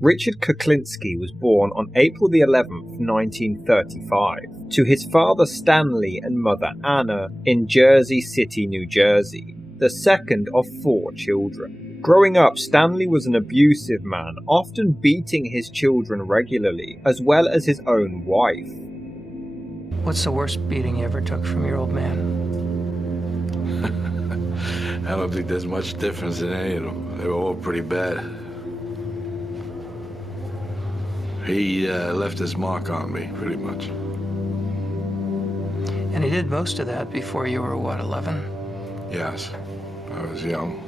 Richard Kuklinski was born on April the 11th, 1935, to his father Stanley and mother Anna in Jersey City, New Jersey, the second of 4 children. Growing up, Stanley was an abusive man, often beating his children regularly, as well as his own wife. What's the worst beating you ever took from your old man? I don't think there's much difference in any of them. They were all pretty bad. He left his mark on me, pretty much. And he did most of that before you were, what, 11? Yes, I was young.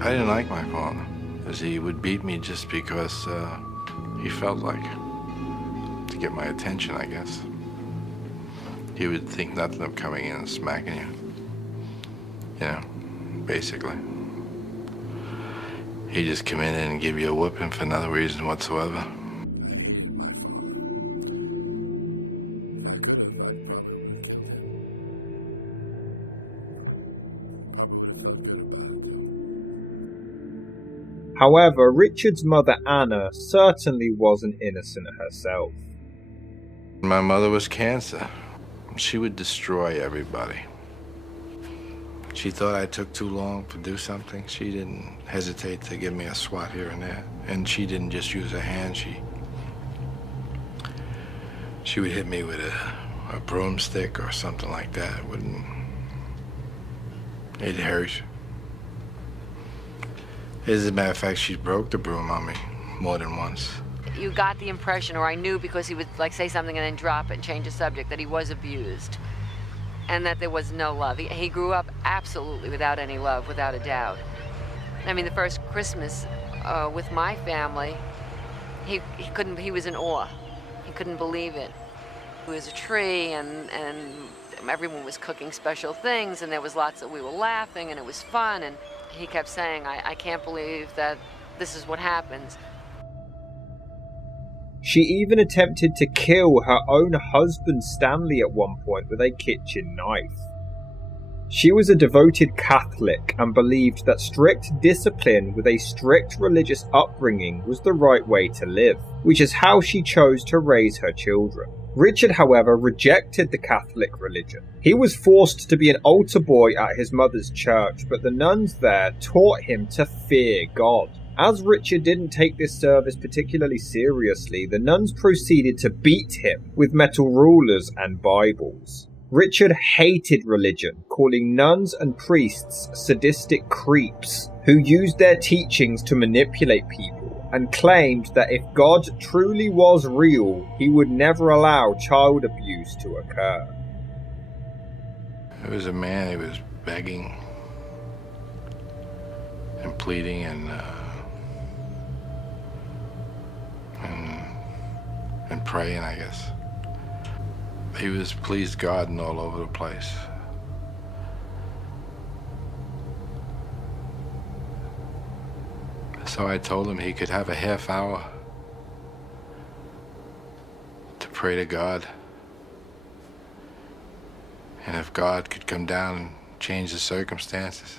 I didn't like my father, because he would beat me just because he felt like it, to get my attention, I guess. He would think nothing of coming in and smacking you, you know, basically. He'd just come in and give you a whooping for no reason whatsoever. However, Richard's mother Anna certainly wasn't innocent herself. My mother was cancer. She would destroy everybody. She thought I took too long to do something. She didn't hesitate to give me a swat here and there. And she didn't just use her hand. She would hit me with a broomstick or something like that. It hurt. As a matter of fact, she broke the broom on me more than once. You got the impression, or I knew because he would like say something and then drop it and change the subject, that he was abused and that there was no love. He grew up absolutely without any love, without a doubt. I mean, the first Christmas with my family, he was in awe. He couldn't believe it. There was a tree and everyone was cooking special things and there was we were laughing and it was fun, and he kept saying, I can't believe that this is what happens. She even attempted to kill her own husband Stanley at one point with a kitchen knife. She was a devoted Catholic and believed that strict discipline with a strict religious upbringing was the right way to live, which is how she chose to raise her children. Richard, however, rejected the Catholic religion. He was forced to be an altar boy at his mother's church, but the nuns there taught him to fear God. As Richard didn't take this service particularly seriously, the nuns proceeded to beat him with metal rulers and Bibles. Richard hated religion, calling nuns and priests sadistic creeps who used their teachings to manipulate people, and claimed that if God truly was real, he would never allow child abuse to occur. There was a man, he was begging and pleading and praying, I guess. He was pleased God and all over the place. So I told him he could have a half hour to pray to God. And if God could come down and change the circumstances,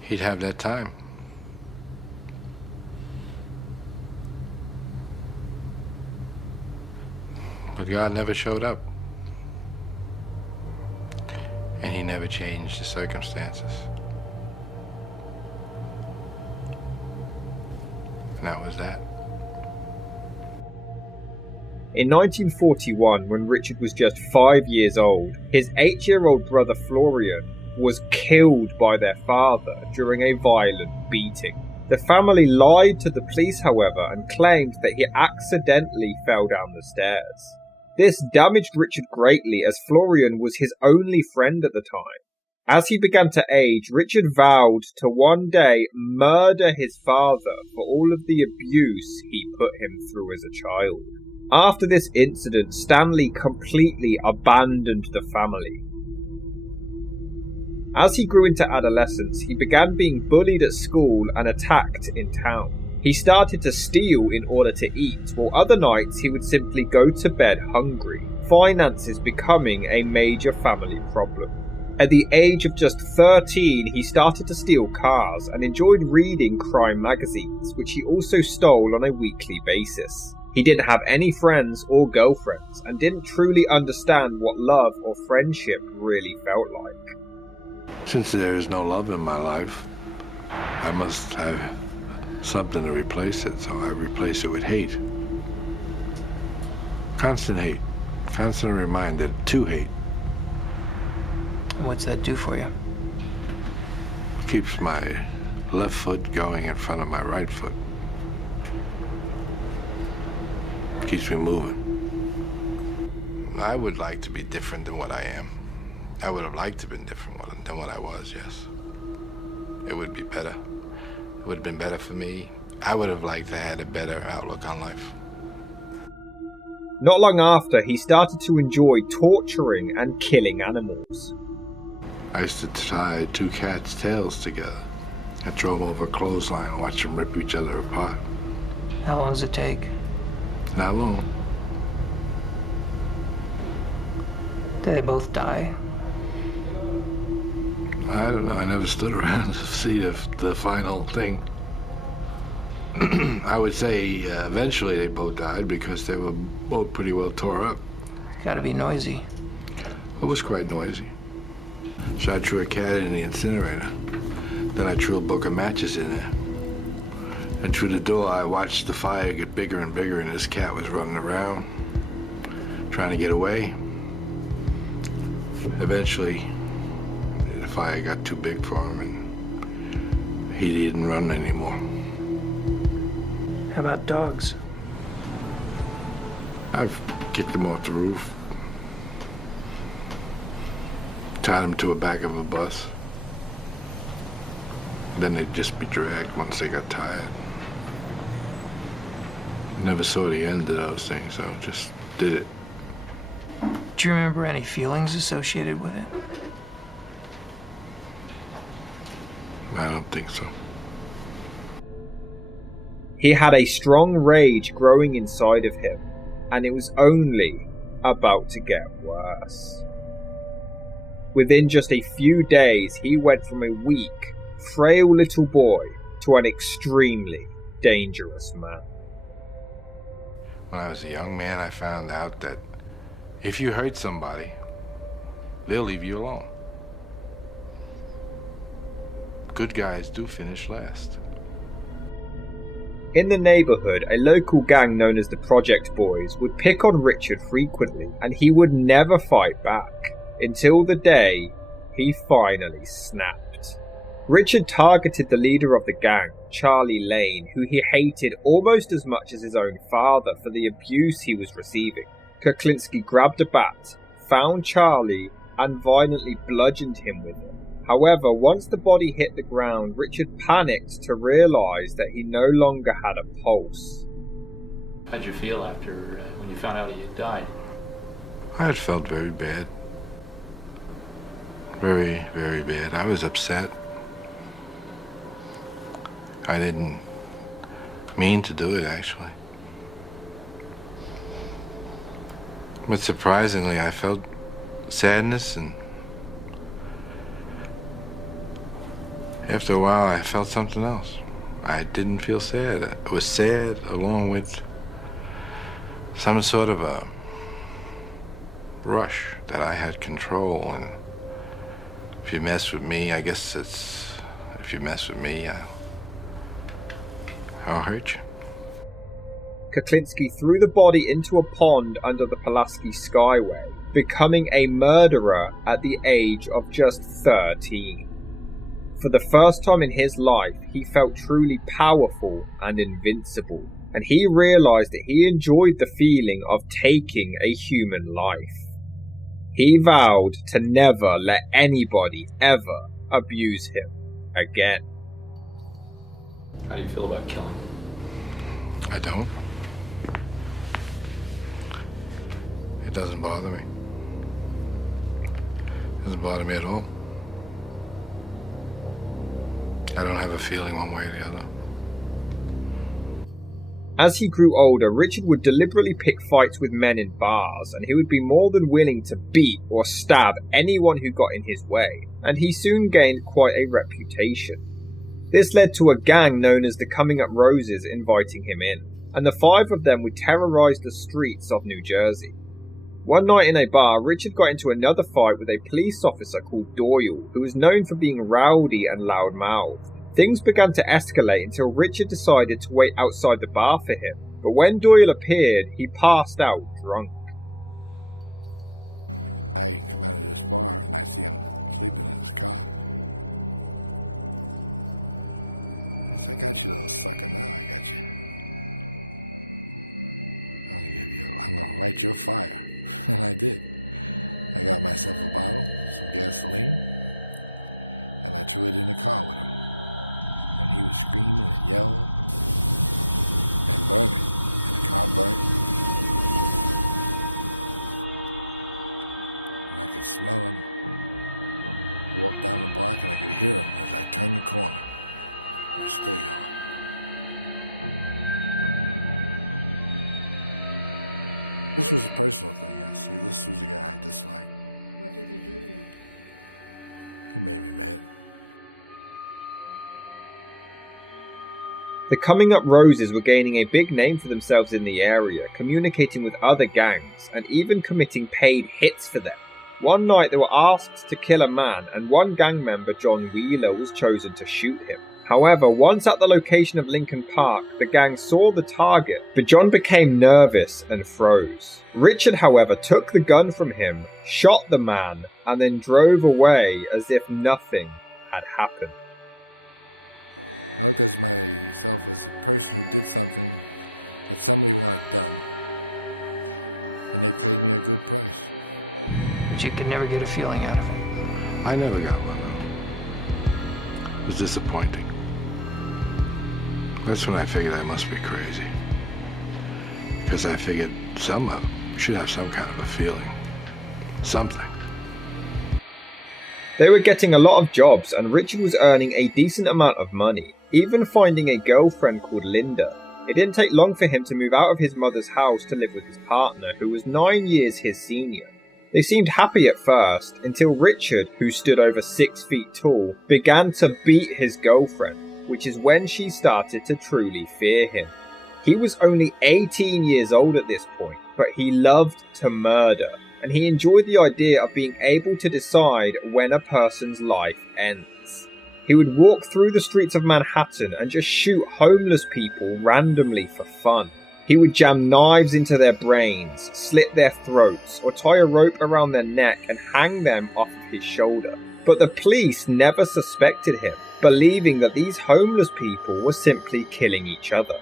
he'd have that time. But God never showed up. And he never changed the circumstances. And that was that. In 1941, when Richard was just 5 years old, his 8-year-old brother Florian was killed by their father during a violent beating. The family lied to the police, however, and claimed that he accidentally fell down the stairs. This damaged Richard greatly, as Florian was his only friend at the time. As he began to age, Richard vowed to one day murder his father for all of the abuse he put him through as a child. After this incident, Stanley completely abandoned the family. As he grew into adolescence, he began being bullied at school and attacked in town. He started to steal in order to eat, while other nights he would simply go to bed hungry, finances becoming a major family problem. At the age of just 13, he started to steal cars and enjoyed reading crime magazines, which he also stole on a weekly basis. He didn't have any friends or girlfriends and didn't truly understand what love or friendship really felt like. Since there is no love in my life, I must have something to replace it, so I replace it with hate. Constant hate. Constant reminder to hate. What's that do for you? Keeps my left foot going in front of my right foot. Keeps me moving. I would like to be different than what I am. I would have liked to have been different than what I was, yes. It would be better. It would have been better for me. I would have liked to have had a better outlook on life. Not long after, he started to enjoy torturing and killing animals. I used to tie two cats' tails together. I drove over a clothesline and watched them rip each other apart. How long does it take? Not long. Do they both die? I don't know. I never stood around to see the final thing. I would say eventually they both died because they were both pretty well tore up. It's gotta be noisy. It was quite noisy. So I threw a cat in the incinerator. Then I threw a book of matches in there. And through the door, I watched the fire get bigger and bigger, and this cat was running around, trying to get away. Eventually, the fire got too big for him, and he didn't run anymore. How about dogs? I've kicked them off the roof, tied them to the back of a bus. Then they'd just be dragged once they got tired. Never saw the end of those things, so just did it. Do you remember any feelings associated with it? I don't think so. He had a strong rage growing inside of him, and it was only about to get worse. Within just a few days, he went from a weak, frail little boy to an extremely dangerous man. When I was a young man, I found out that if you hurt somebody, they'll leave you alone. Good guys do finish last. In the neighborhood, a local gang known as the Project Boys would pick on Richard frequently, and he would never fight back, until the day he finally snapped. Richard targeted the leader of the gang, Charlie Lane, who he hated almost as much as his own father for the abuse he was receiving. Kuklinski grabbed a bat, found Charlie, and violently bludgeoned him with it. However, once the body hit the ground, Richard panicked to realise that he no longer had a pulse. How'd you feel after when you found out he had died? I had felt very bad. Very, very bad. I was upset. I didn't mean to do it, actually. But surprisingly, I felt sadness, and after a while, I felt something else. I didn't feel sad. I was sad along with some sort of a rush that I had control. And if you mess with me, I guess if you mess with me, I'll hurt you. Kuklinski threw the body into a pond under the Pulaski Skyway, becoming a murderer at the age of just 13. For the first time in his life, he felt truly powerful and invincible, and he realized that he enjoyed the feeling of taking a human life. He vowed to never let anybody ever abuse him again. How do you feel about killing? I don't. doesn't bother me. It doesn't bother me at all. I don't have a feeling one way or the other. As he grew older, Richard would deliberately pick fights with men in bars, and he would be more than willing to beat or stab anyone who got in his way, and he soon gained quite a reputation. This led to a gang known as the Coming Up Roses inviting him in, and the 5 of them would terrorize the streets of New Jersey. One night in a bar, Richard got into another fight with a police officer called Doyle, who was known for being rowdy and loud-mouthed. Things began to escalate until Richard decided to wait outside the bar for him, but when Doyle appeared, he passed out drunk. The Coming Up Roses were gaining a big name for themselves in the area, communicating with other gangs, and even committing paid hits for them. One night they were asked to kill a man, and one gang member, John Wheeler, was chosen to shoot him. However, once at the location of Lincoln Park, the gang saw the target, but John became nervous and froze. Richard, however, took the gun from him, shot the man, and then drove away as if nothing had happened. But you could never get a feeling out of it. I never got one, though. It was disappointing. That's when I figured I must be crazy. Because I figured some of them should have some kind of a feeling. Something. They were getting a lot of jobs, and Richard was earning a decent amount of money, even finding a girlfriend called Linda. It didn't take long for him to move out of his mother's house to live with his partner, who was 9 years his senior. They seemed happy at first, until Richard, who stood over 6 feet tall, began to beat his girlfriend, which is when she started to truly fear him. He was only 18 years old at this point, but he loved to murder, and he enjoyed the idea of being able to decide when a person's life ends. He would walk through the streets of Manhattan and just shoot homeless people randomly for fun. He would jam knives into their brains, slit their throats, or tie a rope around their neck and hang them off of his shoulder. But the police never suspected him, believing that these homeless people were simply killing each other.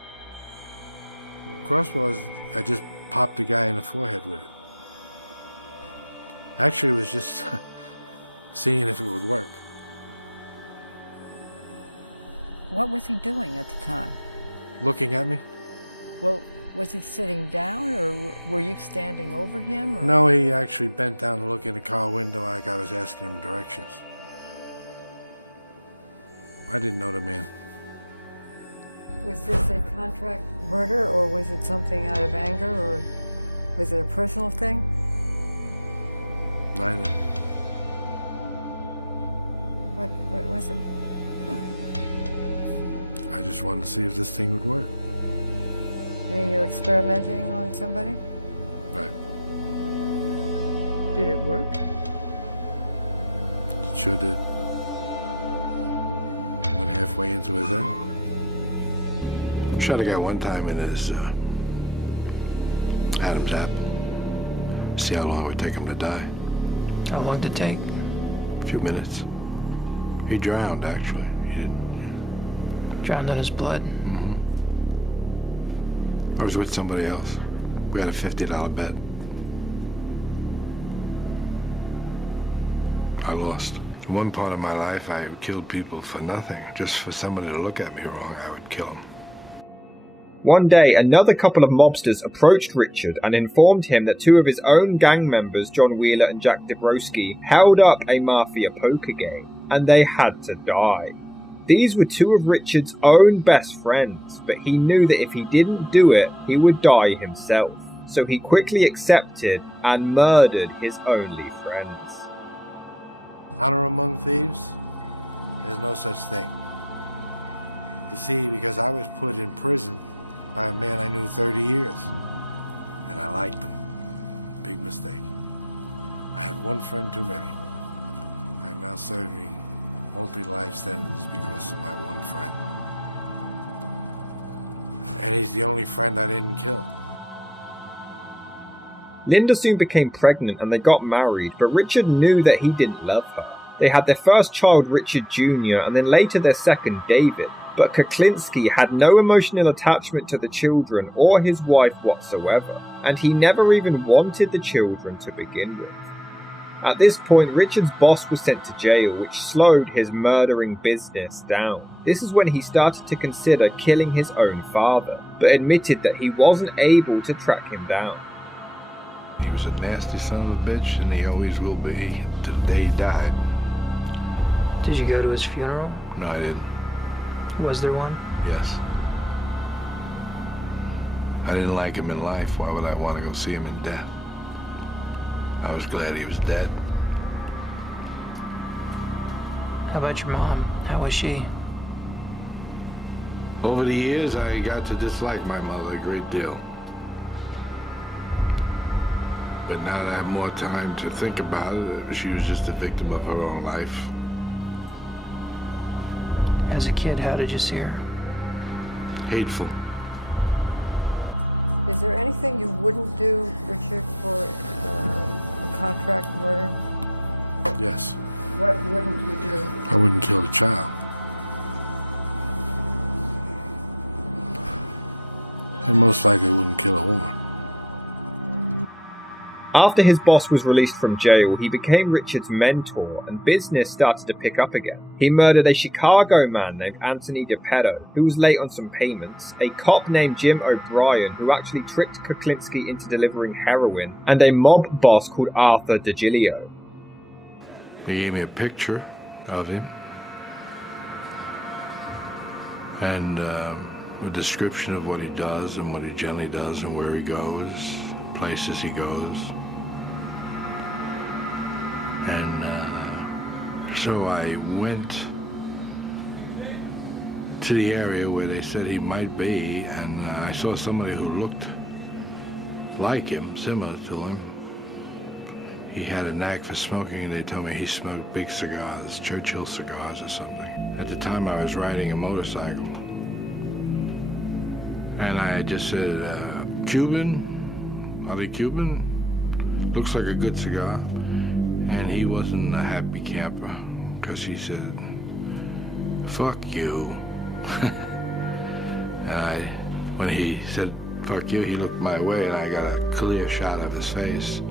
Shot a guy one time in his Adam's apple. See how long it would take him to die. How long did it take? A few minutes. He drowned, actually. He didn't. Drowned in his blood. Mm-hmm. I was with somebody else. We had a $50 bet. I lost. One part of my life, I killed people for nothing. Just for somebody to look at me wrong, I would kill them. One day, another couple of mobsters approached Richard and informed him that two of his own gang members, John Wheeler and Jack Dabrowski, held up a mafia poker game, and they had to die. These were two of Richard's own best friends, but he knew that if he didn't do it, he would die himself. So he quickly accepted and murdered his only friends. Linda soon became pregnant and they got married, but Richard knew that he didn't love her. They had their first child, Richard Jr., and then later their second, David. But Kuklinski had no emotional attachment to the children or his wife whatsoever, and he never even wanted the children to begin with. At this point, Richard's boss was sent to jail, which slowed his murdering business down. This is when he started to consider killing his own father, but admitted that he wasn't able to track him down. He was a nasty son of a bitch, and he always will be to the day he died. Did you go to his funeral? No, I didn't. Was there one? Yes. I didn't like him in life. Why would I want to go see him in death? I was glad he was dead. How about your mom? How was she? Over the years, I got to dislike my mother a great deal. But now that I have more time to think about it, she was just a victim of her own life. As a kid, how did you see her? Hateful. After his boss was released from jail, he became Richard's mentor and business started to pick up again. He murdered a Chicago man named Anthony DePetto, who was late on some payments, a cop named Jim O'Brien, who actually tricked Kuklinski into delivering heroin, and a mob boss called Arthur DiGilio. He gave me a picture of him and a description of what he does and what he generally does and where he goes, places he goes. And so I went to the area where they said he might be, and I saw somebody who looked like him, similar to him. He had a knack for smoking, and they told me he smoked big cigars, Churchill cigars or something. At the time, I was riding a motorcycle, and I just said, Cuban? Are they Cuban? Looks like a good cigar. And he wasn't a happy camper, because he said, fuck you. And when he said, fuck you, he looked my way, and I got a clear shot of his face.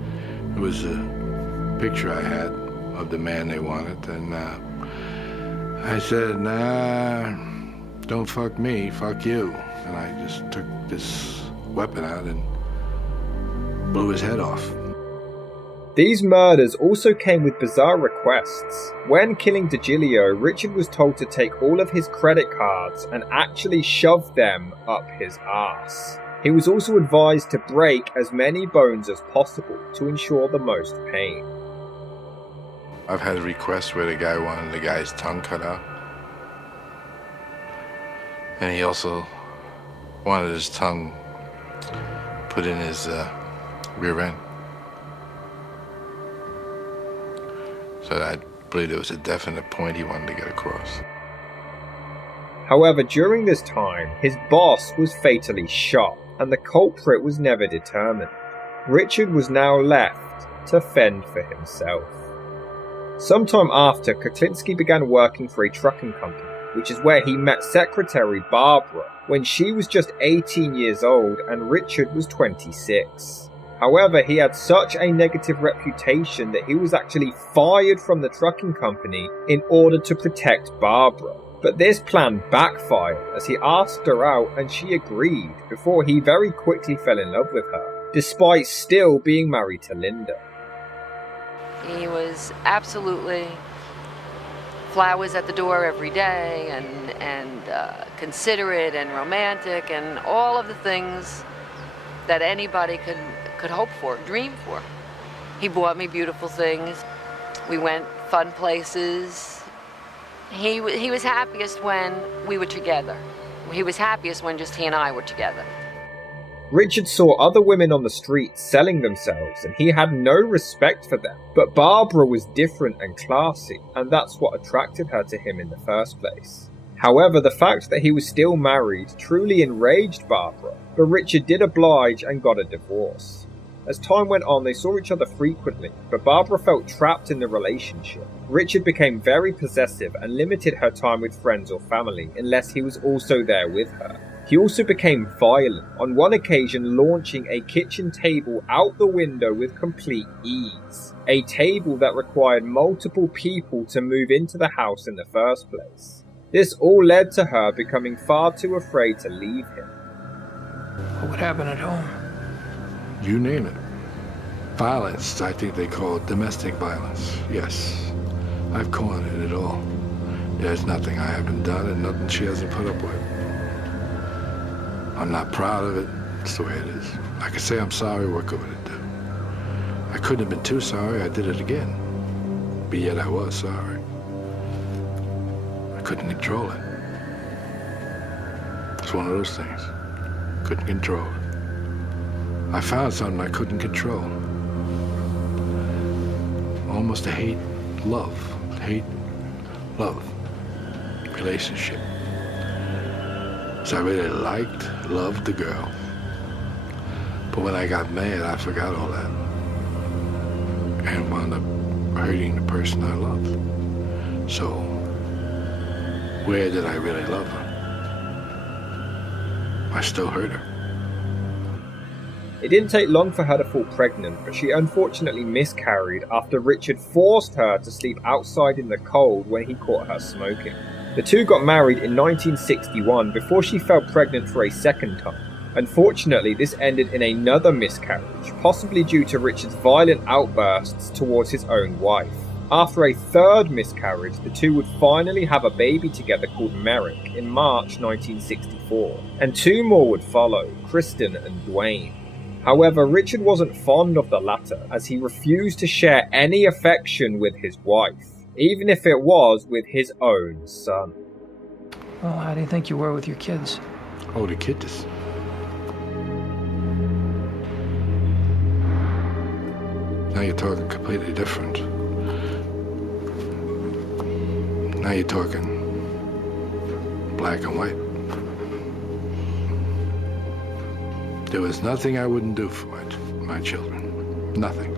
It was a picture I had of the man they wanted, and I said, nah, don't fuck me, fuck you. And I just took this weapon out and blew his head off. These murders also came with bizarre requests. When killing DiGilio, Richard was told to take all of his credit cards and actually shove them up his ass. He was also advised to break as many bones as possible to ensure the most pain. I've had requests where the guy wanted the guy's tongue cut out. And he also wanted his tongue put in his rear end. So I believe there was a definite point he wanted to get across. However, during this time, his boss was fatally shot, and the culprit was never determined. Richard was now left to fend for himself. Sometime after, Kuklinski began working for a trucking company, which is where he met secretary Barbara when she was just 18 years old and Richard was 26. However, he had such a negative reputation that he was actually fired from the trucking company in order to protect Barbara. But this plan backfired as he asked her out and she agreed before he very quickly fell in love with her, despite still being married to Linda. He was absolutely flowers at the door every day and considerate and romantic and all of the things that anybody could hope for, dream for. He bought me beautiful things. We went fun places. He was happiest when we were together. He was happiest when just he and I were together. Richard saw other women on the street selling themselves and he had no respect for them. But Barbara was different and classy, and that's what attracted her to him in the first place. However, the fact that he was still married truly enraged Barbara, but Richard did oblige and got a divorce. As time went on, they saw each other frequently, but Barbara felt trapped in the relationship. Richard became very possessive and limited her time with friends or family unless he was also there with her. He also became violent, on one occasion launching a kitchen table out the window with complete ease. A table that required multiple people to move into the house in the first place. This all led to her becoming far too afraid to leave him. What happened at home? You name it. Violence, I think they call it domestic violence. Yes, I've cornered it all. There's nothing I haven't done and nothing she hasn't put up with. I'm not proud of it. It's the way it is. I could say I'm sorry, what good would it do? I couldn't have been too sorry, I did it again. But yet I was sorry. I couldn't control it. It's one of those things. Couldn't control it. I found something I couldn't control. Almost a hate-love relationship. So I really loved the girl. But when I got mad, I forgot all that. And wound up hurting the person I loved. So, where did I really love her? I still hurt her. It didn't take long for her to fall pregnant, but she unfortunately miscarried after Richard forced her to sleep outside in the cold when he caught her smoking. The two got married in 1961 before she fell pregnant for a second time. Unfortunately, this ended in another miscarriage, possibly due to Richard's violent outbursts towards his own wife. After a third miscarriage, the two would finally have a baby together called Merrick in March 1964, and two more would follow, Kristen and Dwayne. However, Richard wasn't fond of the latter, as he refused to share any affection with his wife, even if it was with his own son. Well, how do you think you were with your kids? Oh, the kids. Now you're talking completely different. Now you're talking black and white. There was nothing I wouldn't do for my children. Nothing.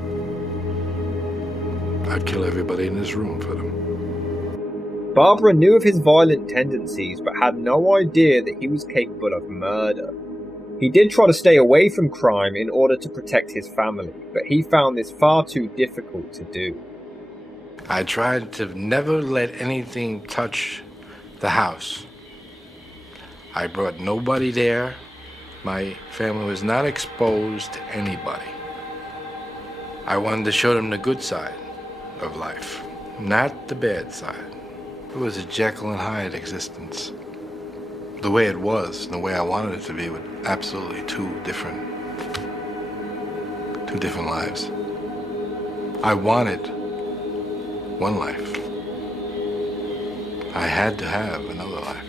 I'd kill everybody in this room for them. Barbara knew of his violent tendencies, but had no idea that he was capable of murder. He did try to stay away from crime in order to protect his family, but he found this far too difficult to do. I tried to never let anything touch the house. I brought nobody there. My family was not exposed to anybody. I wanted to show them the good side of life, not the bad side. It was a Jekyll and Hyde existence. The way it was and the way I wanted it to be were absolutely two different lives. I wanted one life. I had to have another life.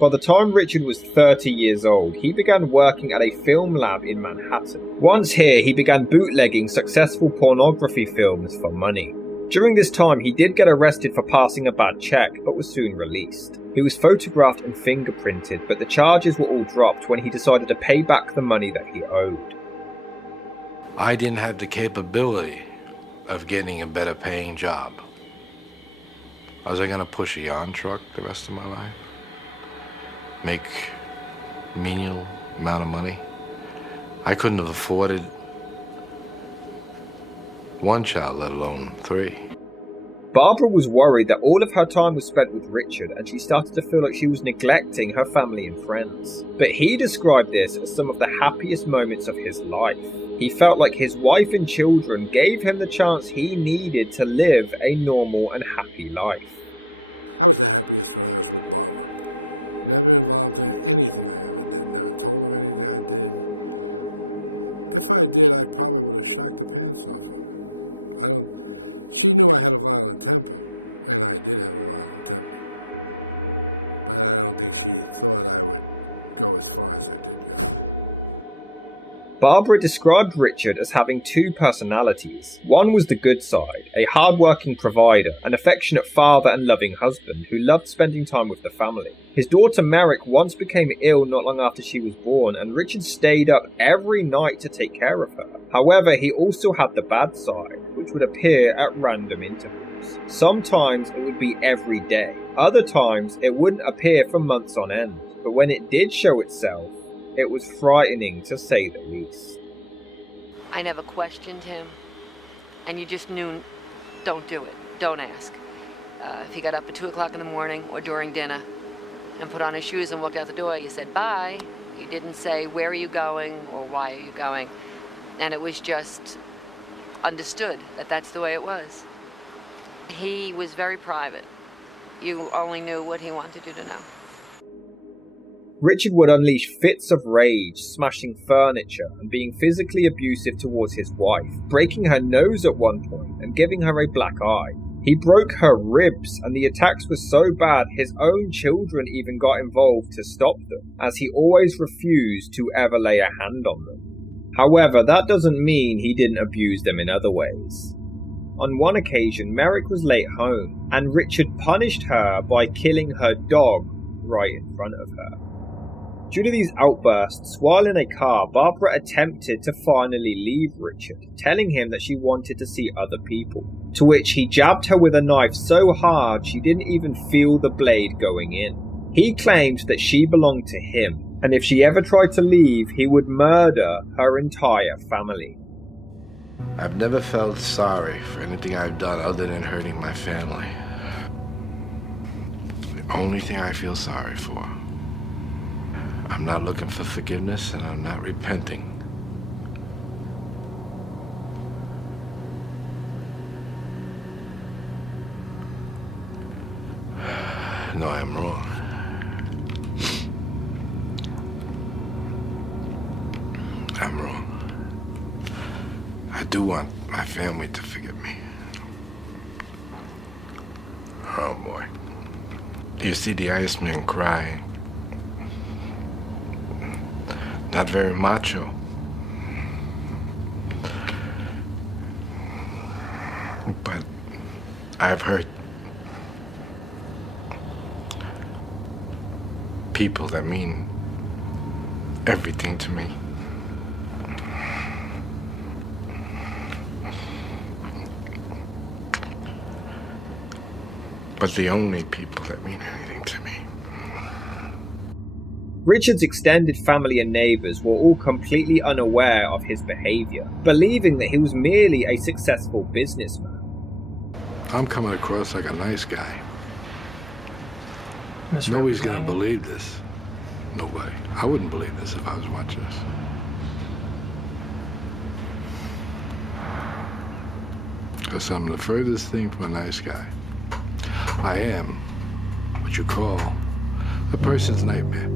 By the time Richard was 30 years old, he began working at a film lab in Manhattan. Once here, he began bootlegging successful pornography films for money. During this time, he did get arrested for passing a bad check, but was soon released. He was photographed and fingerprinted, but the charges were all dropped when he decided to pay back the money that he owed. I didn't have the capability of getting a better paying job. Was I going to push a yarn truck the rest of my life? Make menial amount of money? I couldn't have afforded one child, let alone 3. Barbara was worried that all of her time was spent with Richard, and she started to feel like she was neglecting her family and friends. But he described this as some of the happiest moments of his life. He felt like his wife and children gave him the chance he needed to live a normal and happy life. Barbara described Richard as having two personalities. One was the good side, a hard-working provider, an affectionate father and loving husband who loved spending time with the family. His daughter Merrick once became ill not long after she was born, and Richard stayed up every night to take care of her. However, he also had the bad side, which would appear at random intervals. Sometimes it would be every day. Other times it wouldn't appear for months on end, but when it did show itself, it was frightening, to say the least. I never questioned him, and you just knew, don't do it, don't ask. If he got up at 2 o'clock in the morning or during dinner and put on his shoes and walked out the door, you said bye. You didn't say, where are you going or why are you going? And it was just understood that that's the way it was. He was very private. You only knew what he wanted you to know. Richard would unleash fits of rage, smashing furniture and being physically abusive towards his wife, breaking her nose at one point and giving her a black eye. He broke her ribs, and the attacks were so bad his own children even got involved to stop them, as he always refused to ever lay a hand on them. However, that doesn't mean he didn't abuse them in other ways. On one occasion, Merrick was late home, and Richard punished her by killing her dog right in front of her. Due to these outbursts, while in a car, Barbara attempted to finally leave Richard, telling him that she wanted to see other people, to which he jabbed her with a knife so hard she didn't even feel the blade going in. He claimed that she belonged to him, and if she ever tried to leave, he would murder her entire family. I've never felt sorry for anything I've done other than hurting my family. The only thing I feel sorry for. I'm not looking for forgiveness, and I'm not repenting. No, I'm wrong. I'm wrong. I do want my family to forgive me. Oh, boy. You see the Iceman crying. Not very macho. But I've hurt people that mean everything to me. But the only people that mean anything to me. Richard's extended family and neighbours were all completely unaware of his behaviour, believing that he was merely a successful businessman. I'm coming across like a nice guy. Nobody's Nobody's gonna believe this. Nobody. I wouldn't believe this if I was watching this. Because I'm the furthest thing from a nice guy. I am what you call a person's nightmare.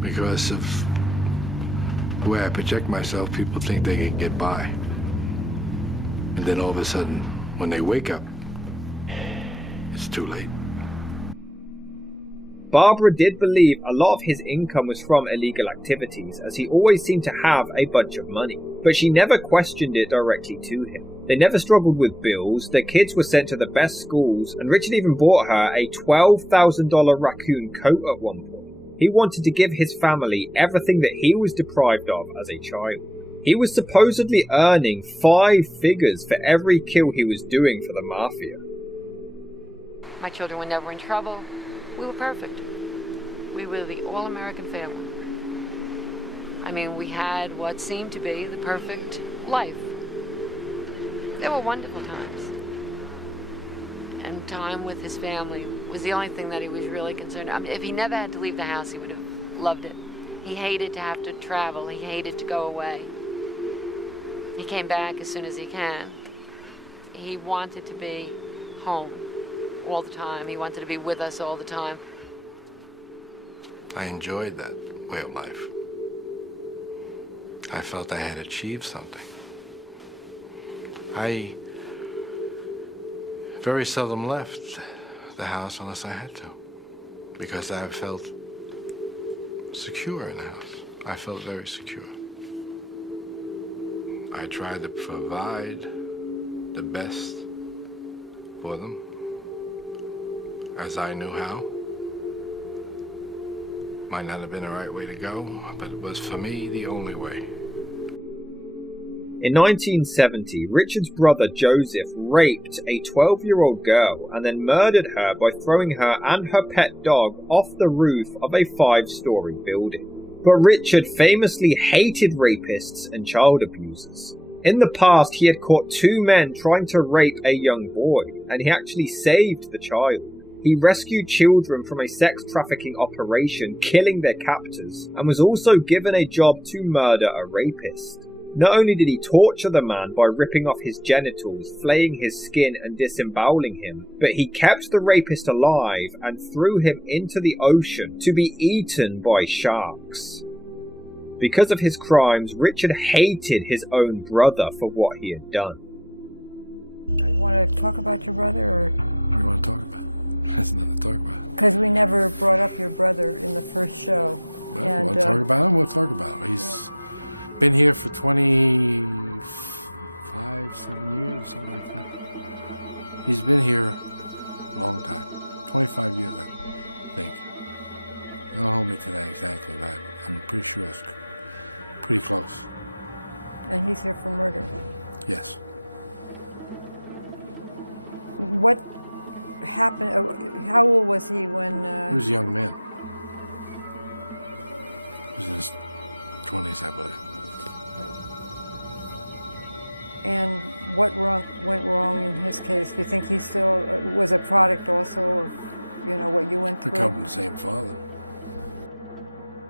Because of the way I project myself, people think they can get by. And then all of a sudden, when they wake up, it's too late. Barbara did believe a lot of his income was from illegal activities, as he always seemed to have a bunch of money, but she never questioned it directly to him. They never struggled with bills, their kids were sent to the best schools, and Richard even bought her a $12,000 raccoon coat at one point. He wanted to give his family everything that he was deprived of as a child. He was supposedly earning 5 figures for every kill he was doing for the mafia. My children were never in trouble. We were perfect. We were the all-American family. I mean, we had what seemed to be the perfect life. They were wonderful times. And time with his family was the only thing that he was really concerned about. I mean, if he never had to leave the house, he would have loved it. He hated to have to travel. He hated to go away. He came back as soon as he can. He wanted to be home all the time. He wanted to be with us all the time. I enjoyed that way of life. I felt I had achieved something. I very seldom left the house unless I had to, because I felt secure in the house. I felt very secure. I tried to provide the best for them as I knew how. Might not have been the right way to go, but it was, for me, the only way. In 1970, Richard's brother Joseph raped a 12-year-old girl and then murdered her by throwing her and her pet dog off the roof of a 5-story building. But Richard famously hated rapists and child abusers. In the past, he had caught 2 men trying to rape a young boy, and he actually saved the child. He rescued children from a sex trafficking operation, killing their captors, and was also given a job to murder a rapist. Not only did he torture the man by ripping off his genitals, flaying his skin and disemboweling him, but he kept the rapist alive and threw him into the ocean to be eaten by sharks. Because of his crimes, Richard hated his own brother for what he had done.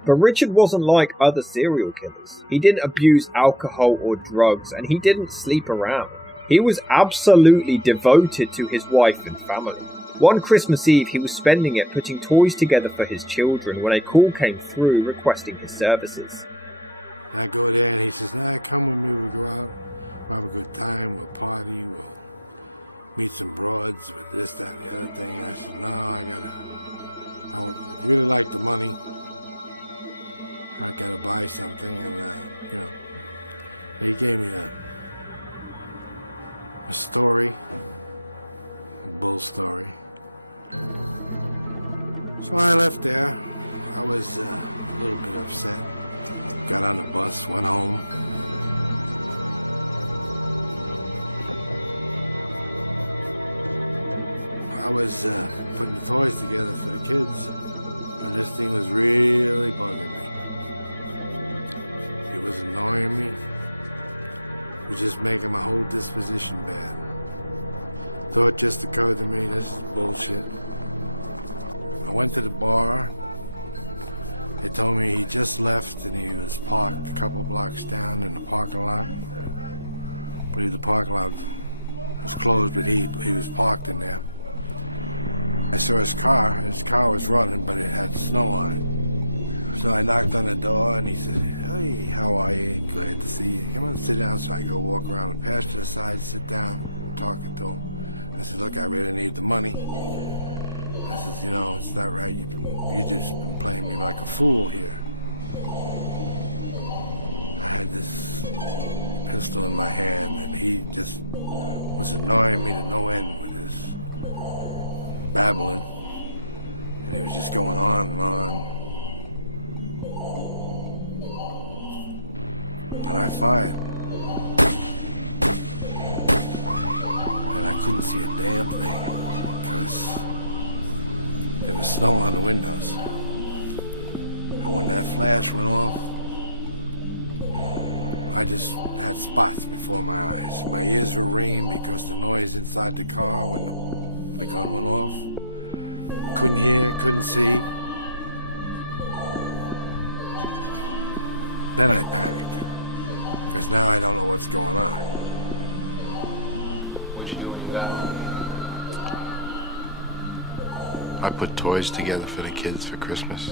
But Richard wasn't like other serial killers. He didn't abuse alcohol or drugs, and he didn't sleep around. He was absolutely devoted to his wife and family. One Christmas Eve, he was spending it putting toys together for his children when a call came through requesting his services. I put toys together for the kids for Christmas.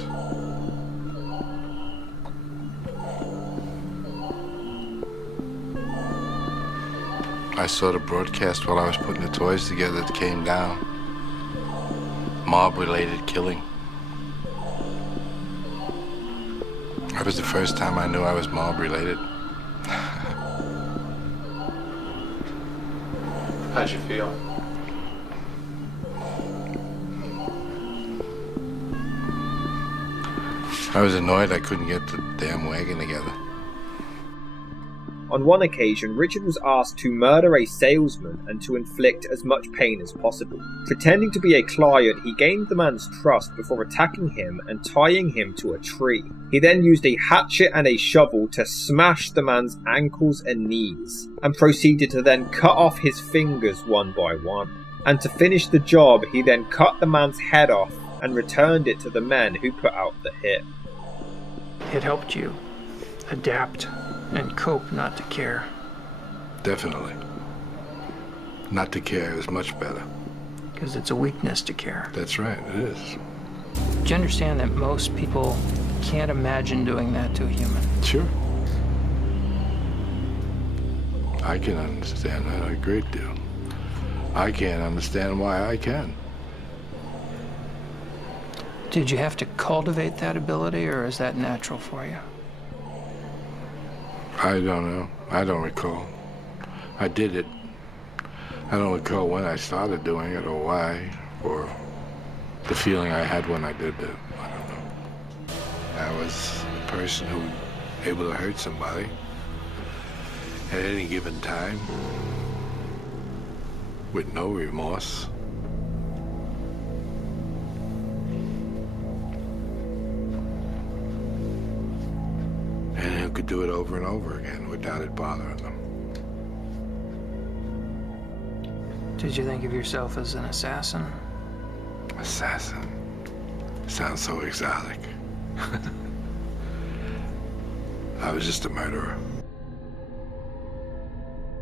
I saw the broadcast while I was putting the toys together that came down. Mob-related killing. That was the first time I knew I was mob-related. How'd you feel? I was annoyed I couldn't get the damn wagon together. On one occasion, Richard was asked to murder a salesman and to inflict as much pain as possible. Pretending to be a client, he gained the man's trust before attacking him and tying him to a tree. He then used a hatchet and a shovel to smash the man's ankles and knees, and proceeded to then cut off his fingers one by one. And to finish the job, he then cut the man's head off and returned it to the men who put out the hit. It helped you adapt and cope not to care. Definitely. Not to care is much better. Because it's a weakness to care. That's right, it is. Do you understand that most people can't imagine doing that to a human? Sure. I can understand that a great deal. I can't understand why I can. Did you have to cultivate that ability, or is that natural for you? I don't know. I don't recall. I did it. I don't recall when I started doing it or why, or the feeling I had when I did it. I don't know. I was a person who was able to hurt somebody at any given time with no remorse. And who could do it over and over again without it bothering them. Did you think of yourself as an assassin? Assassin. Sounds so exotic. I was just a murderer.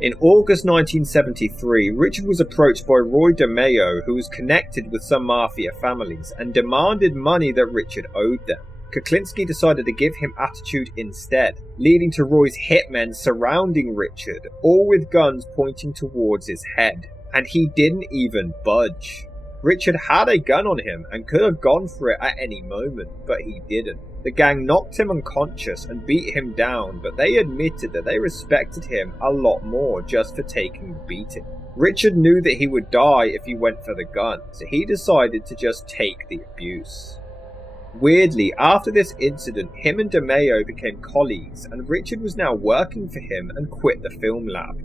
In August 1973, Richard was approached by Roy DeMeo, who was connected with some mafia families, and demanded money that Richard owed them. Kuklinski decided to give him attitude instead, leading to Roy's hitmen surrounding Richard, all with guns pointing towards his head. And he didn't even budge. Richard had a gun on him and could have gone for it at any moment, but he didn't. The gang knocked him unconscious and beat him down, but they admitted that they respected him a lot more just for taking the beating. Richard knew that he would die if he went for the gun, so he decided to just take the abuse. Weirdly, after this incident, him and DeMeo became colleagues, and Richard was now working for him and quit the film lab.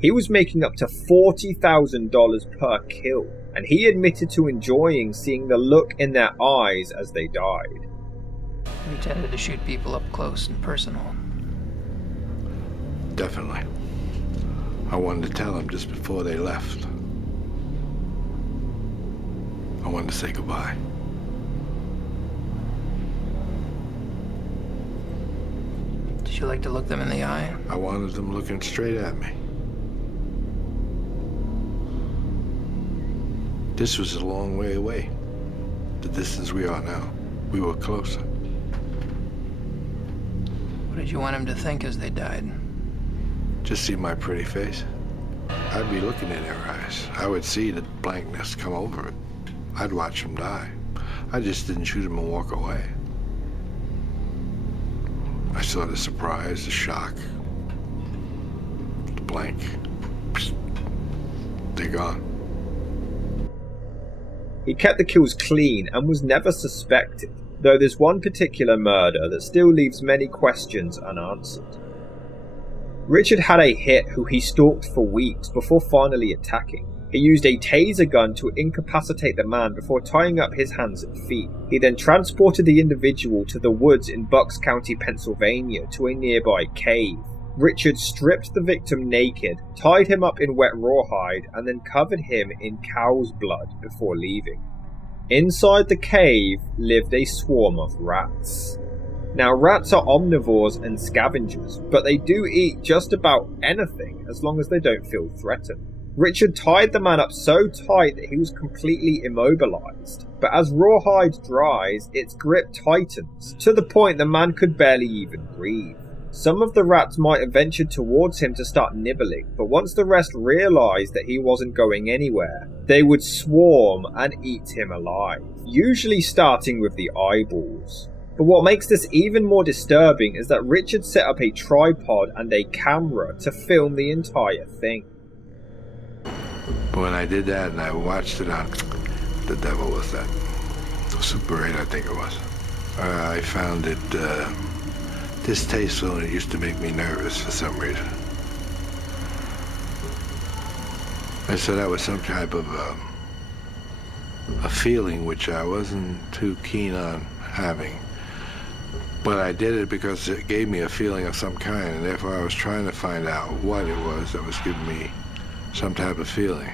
He was making up to $40,000 per kill, and he admitted to enjoying seeing the look in their eyes as they died. You tended to shoot people up close and personal. Definitely. I wanted to tell them just before they left. I wanted to say goodbye. Did you like to look them in the eye? I wanted them looking straight at me. This was a long way away. The distance we are now, we were closer. What did you want him to think as they died? Just see my pretty face. I'd be looking in their eyes. I would see the blankness come over it. I'd watch them die. I just didn't shoot them and walk away. I saw the surprise, the shock, the blank. Psst. They're gone. He kept the kills clean and was never suspected, though there's one particular murder that still leaves many questions unanswered. Richard had a hit who he stalked for weeks before finally attacking. He used a taser gun to incapacitate the man before tying up his hands and feet. He then transported the individual to the woods in Bucks County, Pennsylvania, to a nearby cave. Richard stripped the victim naked, tied him up in wet rawhide, and then covered him in cow's blood before leaving. Inside the cave lived a swarm of rats. Now, rats are omnivores and scavengers, but they do eat just about anything as long as they don't feel threatened. Richard tied the man up so tight that he was completely immobilized, but as rawhide dries, its grip tightens, to the point the man could barely even breathe. Some of the rats might have ventured towards him to start nibbling, but once the rest realized that he wasn't going anywhere, they would swarm and eat him alive, usually starting with the eyeballs. But what makes this even more disturbing is that Richard set up a tripod and a camera to film the entire thing. When I did that and I watched it on, the devil was that. Super 8, I think it was. I found it distasteful, and it used to make me nervous for some reason. And so that was some type of a feeling which I wasn't too keen on having. But I did it because it gave me a feeling of some kind, and therefore I was trying to find out what it was that was giving me some type of feeling.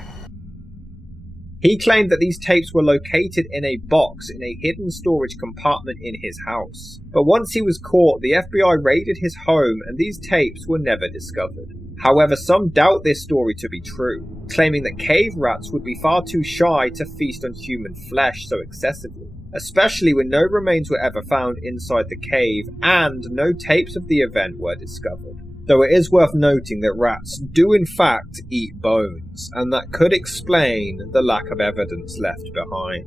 He claimed that these tapes were located in a box in a hidden storage compartment in his house. But once he was caught, the FBI raided his home and these tapes were never discovered. However, some doubt this story to be true, claiming that cave rats would be far too shy to feast on human flesh so excessively, especially when no remains were ever found inside the cave and no tapes of the event were discovered. Though it is worth noting that rats do in fact eat bones, and that could explain the lack of evidence left behind.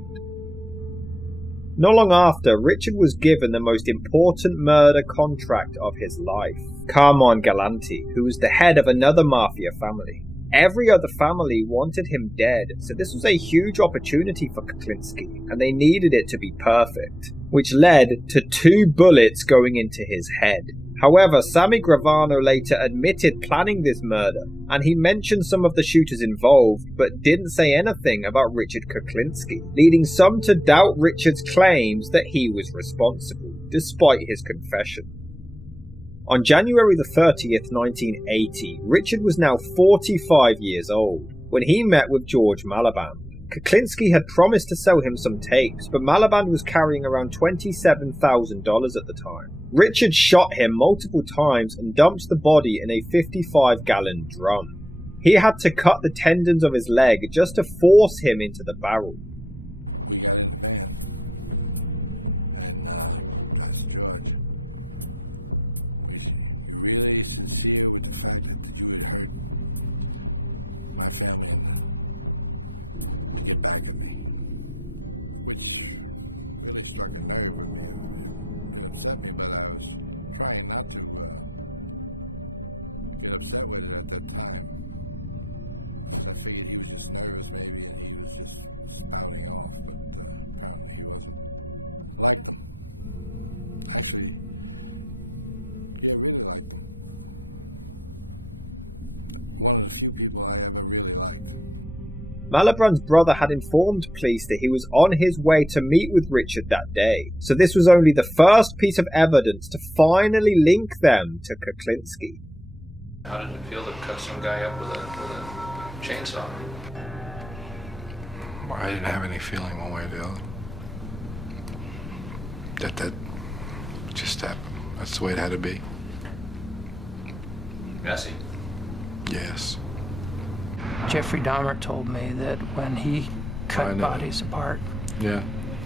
Not long after, Richard was given the most important murder contract of his life, Carmine Galanti, who was the head of another mafia family. Every other family wanted him dead, so this was a huge opportunity for Kuklinski, and they needed it to be perfect, which led to 2 bullets going into his head. However, Sammy Gravano later admitted planning this murder, and he mentioned some of the shooters involved, but didn't say anything about Richard Kuklinski, leading some to doubt Richard's claims that he was responsible, despite his confession. On January the 30th, 1980, Richard was now 45 years old, when he met with George Malaband. Kuklinski had promised to sell him some tapes, but Malaband was carrying around $27,000 at the time. Richard shot him multiple times and dumped the body in a 55-gallon drum. He had to cut the tendons of his leg just to force him into the barrel. Malaband's brother had informed police that he was on his way to meet with Richard that day, so this was only the first piece of evidence to finally link them to Kuklinski. How did it feel to cut some guy up with a chainsaw? I didn't have any feeling one way or the other. That just happened. That's the way it had to be. Messy. Yes. Jeffrey Dahmer told me that when he I cut know. bodies apart, Yeah.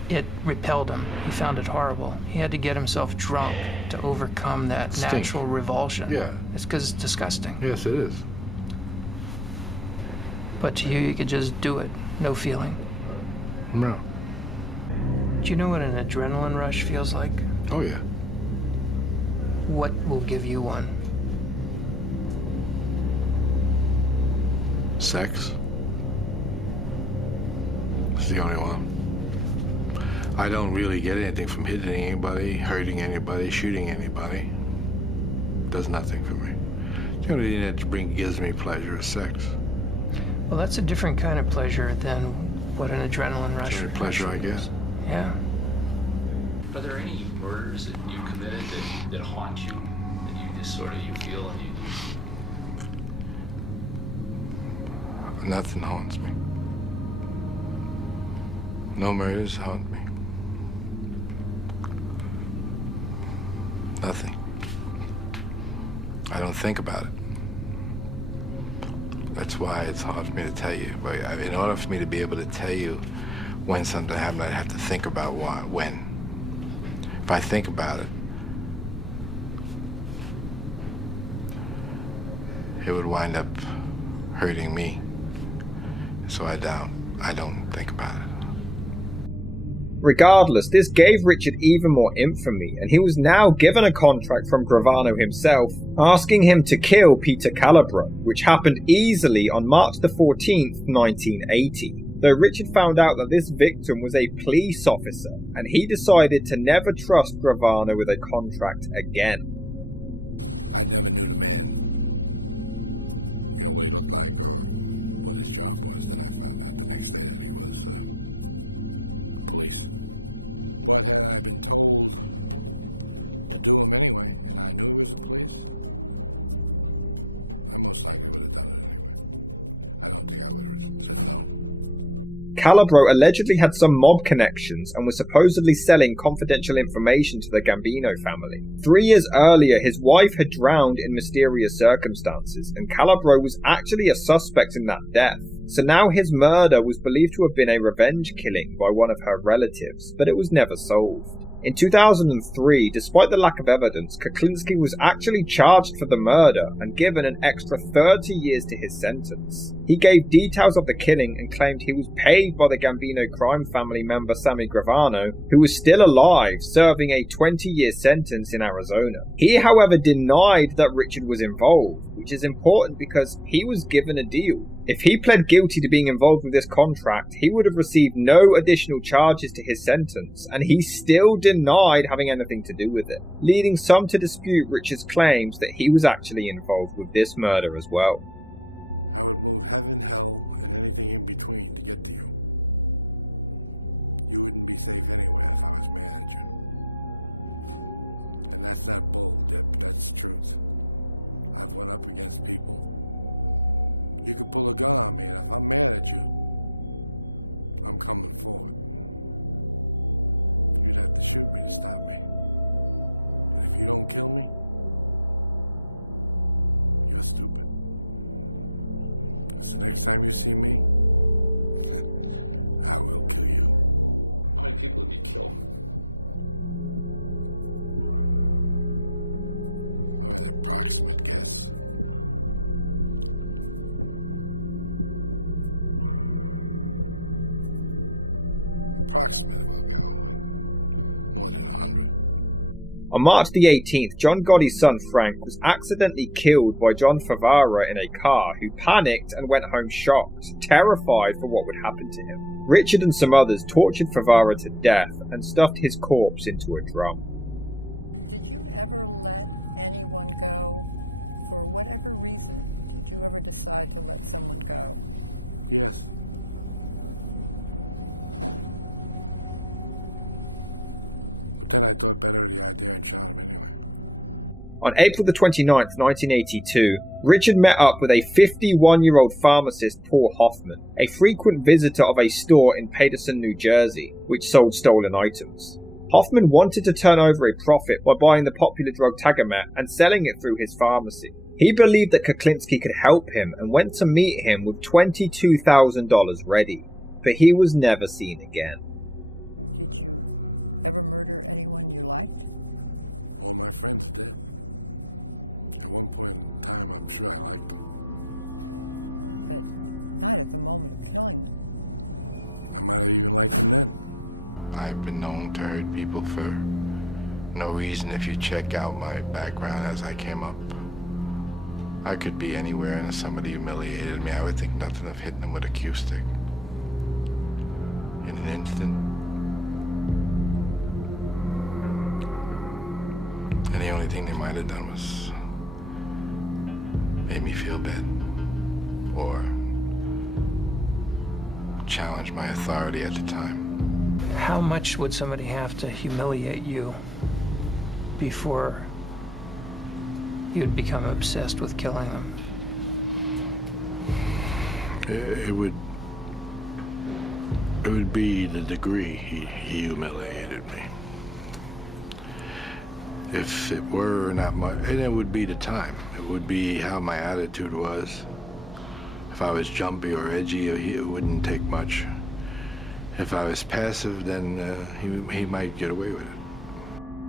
it repelled him. He found it horrible. He had to get himself drunk to overcome that Stink. natural revulsion. Yeah. It's because it's disgusting. Yes, it is. But to you could just do it, no feeling. No. Do you know what an adrenaline rush feels like? Oh, yeah. What will give you one? Sex. It's the only one. I don't really get anything from hitting anybody, hurting anybody, shooting anybody. Does nothing for me. The only thing that gives me pleasure is sex. Well, that's a different kind of pleasure than what an adrenaline rush It's a pleasure I is. get. Yeah. Are there any murders that you committed that haunt you? That you just sort of, you feel and you... Nothing haunts me. No murders haunt me. Nothing. I don't think about it. That's why it's hard for me to tell you. But in order for me to be able to tell you when something happened, I'd have to think about when. If I think about it, it would wind up hurting me. So I don't think about it. Regardless, this gave Richard even more infamy, and he was now given a contract from Gravano himself, asking him to kill Peter Calabro, which happened easily on March the 14th, 1980. Though Richard found out that this victim was a police officer, and he decided to never trust Gravano with a contract again. Calabro allegedly had some mob connections and was supposedly selling confidential information to the Gambino family. 3 years earlier, his wife had drowned in mysterious circumstances, and Calabro was actually a suspect in that death. So now his murder was believed to have been a revenge killing by one of her relatives, but it was never solved. In 2003, despite the lack of evidence, Kuklinski was actually charged for the murder and given an extra 30 years to his sentence. He gave details of the killing and claimed he was paid by the Gambino crime family member Sammy Gravano, who was still alive, serving a 20-year sentence in Arizona. He, however, denied that Richard was involved, which is important because he was given a deal. If he pled guilty to being involved with this contract, he would have received no additional charges to his sentence, and he still denied having anything to do with it, leading some to dispute Richard's claims that he was actually involved with this murder as well. On March the 18th, John Gotti's son Frank was accidentally killed by John Favara in a car, who panicked and went home shocked, terrified for what would happen to him. Richard and some others tortured Favara to death and stuffed his corpse into a drum. On April the 29th, 1982, Richard met up with a 51-year-old pharmacist, Paul Hoffman, a frequent visitor of a store in Paterson, New Jersey, which sold stolen items. Hoffman wanted to turn over a profit by buying the popular drug Tagamet and selling it through his pharmacy. He believed that Kuklinski could help him and went to meet him with $22,000 ready, but he was never seen again. I've been known to hurt people for no reason if you check out my background as I came up. I could be anywhere, and if somebody humiliated me, I would think nothing of hitting them with a cue stick. In an instant. And the only thing they might have done was made me feel bad. Or challenge my authority at the time. How much would somebody have to humiliate you before you'd become obsessed with killing them? It would be the degree he humiliated me. If it were not much, and it would be the time. It would be how my attitude was. If I was jumpy or edgy, it wouldn't take much. If I was passive, then he might get away with it.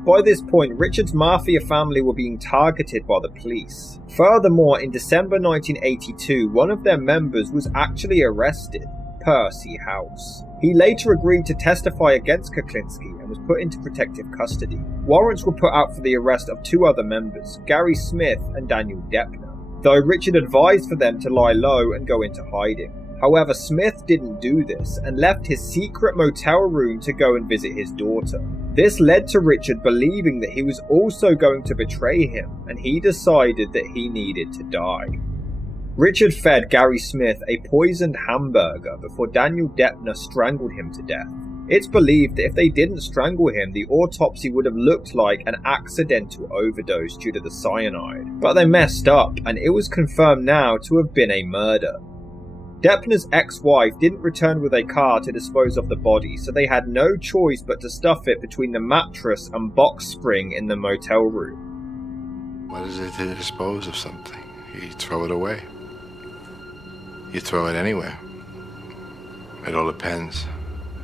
By this point, Richard's mafia family were being targeted by the police. Furthermore, in December 1982, one of their members was actually arrested, Percy House. He later agreed to testify against Kuklinski and was put into protective custody. Warrants were put out for the arrest of two other members, Gary Smith and Daniel Deppner, though Richard advised for them to lie low and go into hiding. However, Smith didn't do this and left his secret motel room to go and visit his daughter. This led to Richard believing that he was also going to betray him, and he decided that he needed to die. Richard fed Gary Smith a poisoned hamburger before Daniel Deppner strangled him to death. It's believed that if they didn't strangle him, the autopsy would have looked like an accidental overdose due to the cyanide. But they messed up, and it was confirmed now to have been a murder. Deppner's ex-wife didn't return with a car to dispose of the body, so they had no choice but to stuff it between the mattress and box spring in the motel room. What is it to dispose of something? You throw it away. You throw it anywhere. It all depends.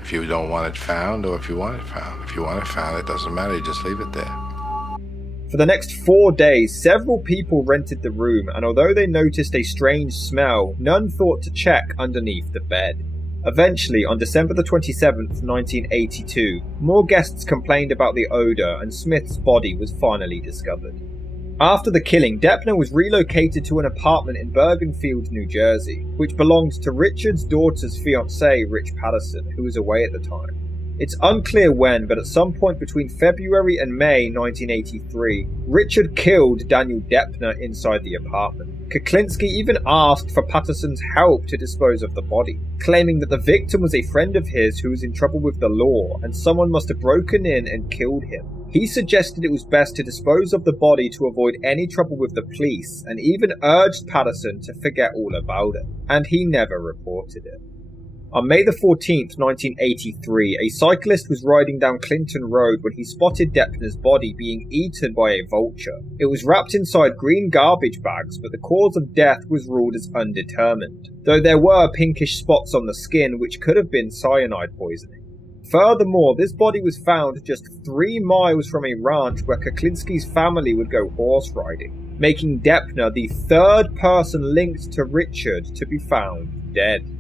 If you don't want it found or if you want it found. If you want it found, it doesn't matter, you just leave it there. For the next 4 days, several people rented the room, and although they noticed a strange smell, none thought to check underneath the bed. Eventually, on December the 27th, 1982, more guests complained about the odour and Smith's body was finally discovered. After the killing, Deppner was relocated to an apartment in Bergenfield, New Jersey, which belonged to Richard's daughter's fiancé, Rich Patterson, who was away at the time. It's unclear when, but at some point between February and May 1983, Richard killed Daniel Deppner inside the apartment. Kuklinski even asked for Patterson's help to dispose of the body, claiming that the victim was a friend of his who was in trouble with the law and someone must have broken in and killed him. He suggested it was best to dispose of the body to avoid any trouble with the police and even urged Patterson to forget all about it, and he never reported it. On May the 14th, 1983, a cyclist was riding down Clinton Road when he spotted Deppner's body being eaten by a vulture. It was wrapped inside green garbage bags, but the cause of death was ruled as undetermined, though there were pinkish spots on the skin which could have been cyanide poisoning. Furthermore, this body was found just 3 miles from a ranch where Kuklinski's family would go horse riding, making Deppner the third person linked to Richard to be found dead.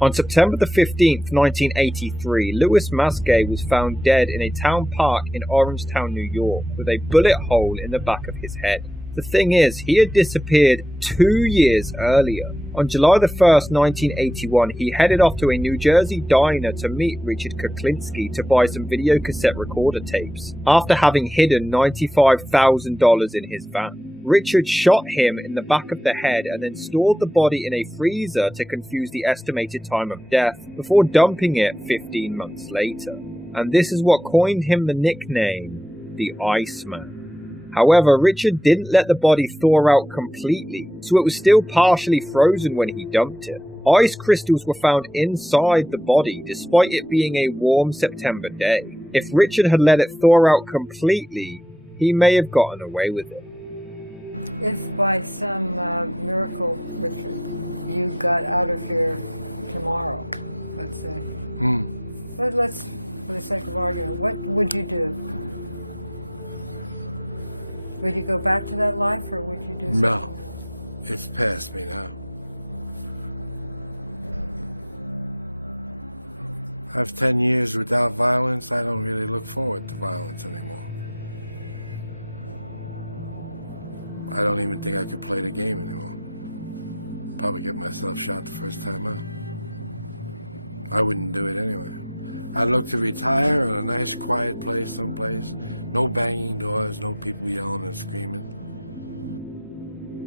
On September the 15th, 1983, Louis Masgay was found dead in a town park in Orangetown, New York, with a bullet hole in the back of his head. The thing is, he had disappeared 2 years earlier. On July the 1st, 1981, he headed off to a New Jersey diner to meet Richard Kuklinski to buy some videocassette recorder tapes, after having hidden $95,000 in his van. Richard shot him in the back of the head and then stored the body in a freezer to confuse the estimated time of death before dumping it 15 months later. And this is what coined him the nickname, the Iceman. However, Richard didn't let the body thaw out completely, so it was still partially frozen when he dumped it. Ice crystals were found inside the body despite it being a warm September day. If Richard had let it thaw out completely, he may have gotten away with it.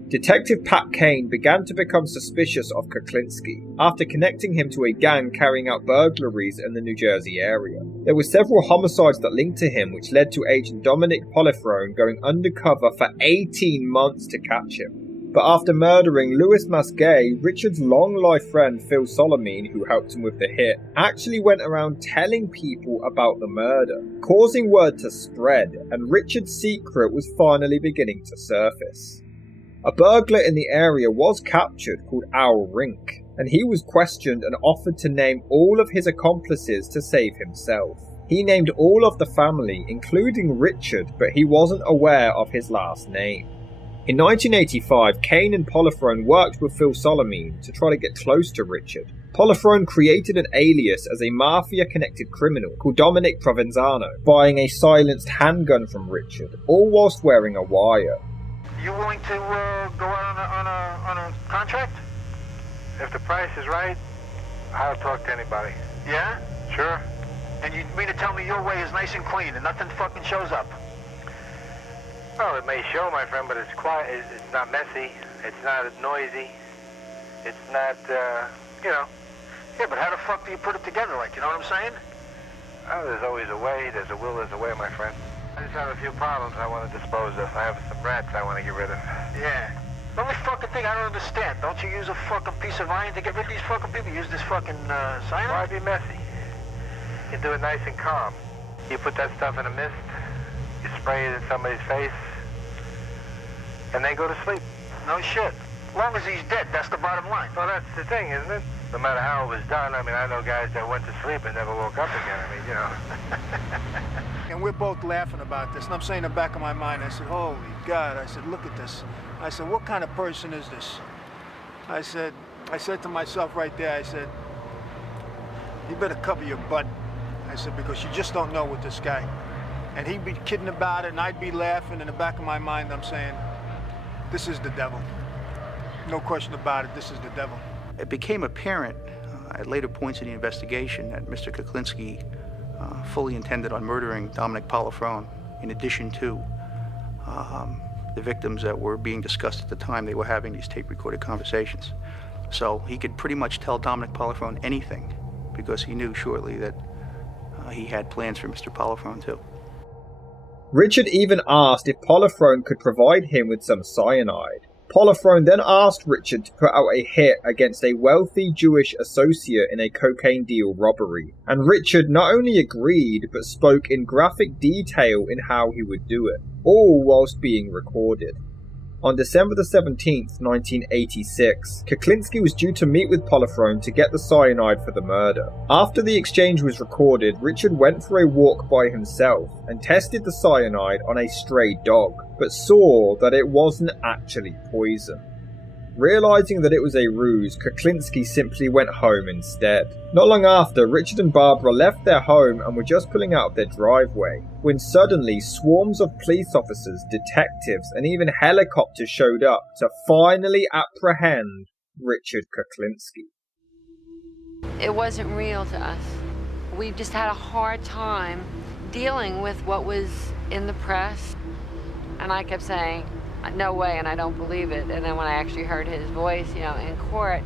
Detective Pat Kane began to become suspicious of Kuklinski after connecting him to a gang carrying out burglaries in the New Jersey area. There were several homicides that linked to him, which led to agent Dominic Polifrone going undercover for 18 months to catch him. But after murdering Louis Masgay, Richard's long-life friend Phil Solomine, who helped him with the hit, actually went around telling people about the murder, causing word to spread, and Richard's secret was finally beginning to surface. A burglar in the area was captured called Al Rink, and he was questioned and offered to name all of his accomplices to save himself. He named all of the family, including Richard, but he wasn't aware of his last name. In 1985, Kane and Polifrone worked with Phil Solomine to try to get close to Richard. Polifrone created an alias as a mafia-connected criminal called Dominic Provenzano, buying a silenced handgun from Richard, all whilst wearing a wire. You willing to go out on a contract? If the price is right, I'll talk to anybody. Yeah? Sure. And you mean to tell me your way is nice and clean and nothing fucking shows up? Well, it may show, my friend, but it's quiet. It's not messy. It's not noisy. It's not, Yeah, but how the fuck do you put it together, like, you know what I'm saying? Oh, there's always a way. There's a will, there's a way, my friend. I just have a few problems I want to dispose of. I have some rats I want to get rid of. Yeah. The only fucking thing I don't understand, don't you use a fucking piece of iron to get rid of these fucking people? Use this fucking, cyanide? Why be messy? You can do it nice and calm. You put that stuff in a mist, you spray it in somebody's face, and they go to sleep. No shit. As long as he's dead, that's the bottom line. Well, that's the thing, isn't it? No matter how it was done, I mean, I know guys that went to sleep and never woke up again. I mean, you know. And we're both laughing about this, and I'm saying in the back of my mind, I said, holy God, I said, look at this. I said, what kind of person is this? I said to myself right there, I said, you better cover your butt. I said, because you just don't know with this guy. And he'd be kidding about it, and I'd be laughing. In the back of my mind, I'm saying, this is the devil. No question about it, this is the devil. It became apparent at later points in the investigation that Mr. Kuklinski fully intended on murdering Dominic Polifrone, in addition to the victims that were being discussed at the time they were having these tape-recorded conversations. So he could pretty much tell Dominic Polifrone anything, because he knew shortly that he had plans for Mr. Polifrone too. Richard even asked if Polifrone could provide him with some cyanide. Polifrone then asked Richard to put out a hit against a wealthy Jewish associate in a cocaine deal robbery, and Richard not only agreed but spoke in graphic detail in how he would do it, all whilst being recorded. On December the 17th, 1986, Kuklinski was due to meet with Polifrone to get the cyanide for the murder. After the exchange was recorded, Richard went for a walk by himself and tested the cyanide on a stray dog, but saw that it wasn't actually poison. Realizing that it was a ruse, Kuklinski simply went home instead. Not long after, Richard and Barbara left their home and were just pulling out of their driveway, when suddenly swarms of police officers, detectives, and even helicopters showed up to finally apprehend Richard Kuklinski. It wasn't real to us. We just had a hard time dealing with what was in the press, and I kept saying, no way, and I don't believe it. And then when I actually heard his voice, in court,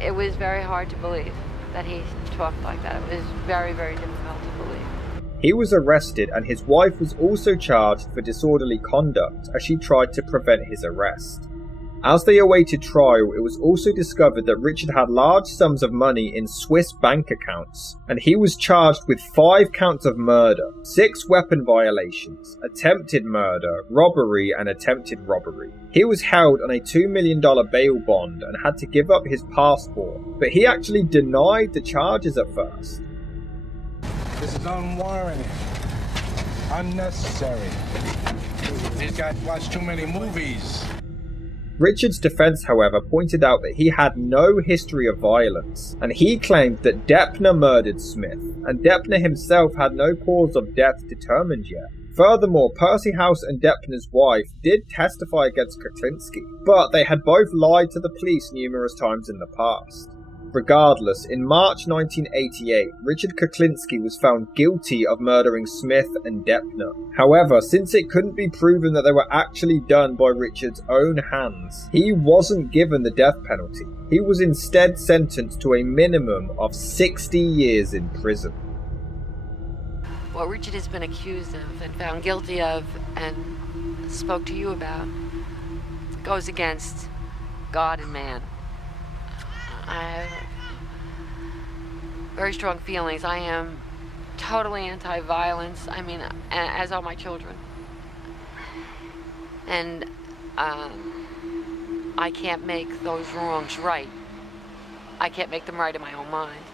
it was very hard to believe that he talked like that. It was very, very difficult to believe. He was arrested, and his wife was also charged for disorderly conduct as she tried to prevent his arrest. As they awaited trial, it was also discovered that Richard had large sums of money in Swiss bank accounts, and he was charged with 5 counts of murder, 6 weapon violations, attempted murder, robbery, and attempted robbery. He was held on a $2 million bail bond and had to give up his passport, but he actually denied the charges at first. This is unwarranted, unnecessary. These guys watch too many movies. Richard's defense, however, pointed out that he had no history of violence, and he claimed that Deppner murdered Smith, and Deppner himself had no cause of death determined yet. Furthermore, Percy House and Deppner's wife did testify against Kuklinski, but they had both lied to the police numerous times in the past. Regardless, in March 1988, Richard Kuklinski was found guilty of murdering Smith and Deppner. However, since it couldn't be proven that they were actually done by Richard's own hands, he wasn't given the death penalty. He was instead sentenced to a minimum of 60 years in prison. What Richard has been accused of and found guilty of and spoke to you about goes against God and man. I have very strong feelings. I am totally anti-violence. I mean, as are my children. And I can't make those wrongs right. I can't make them right in my own mind.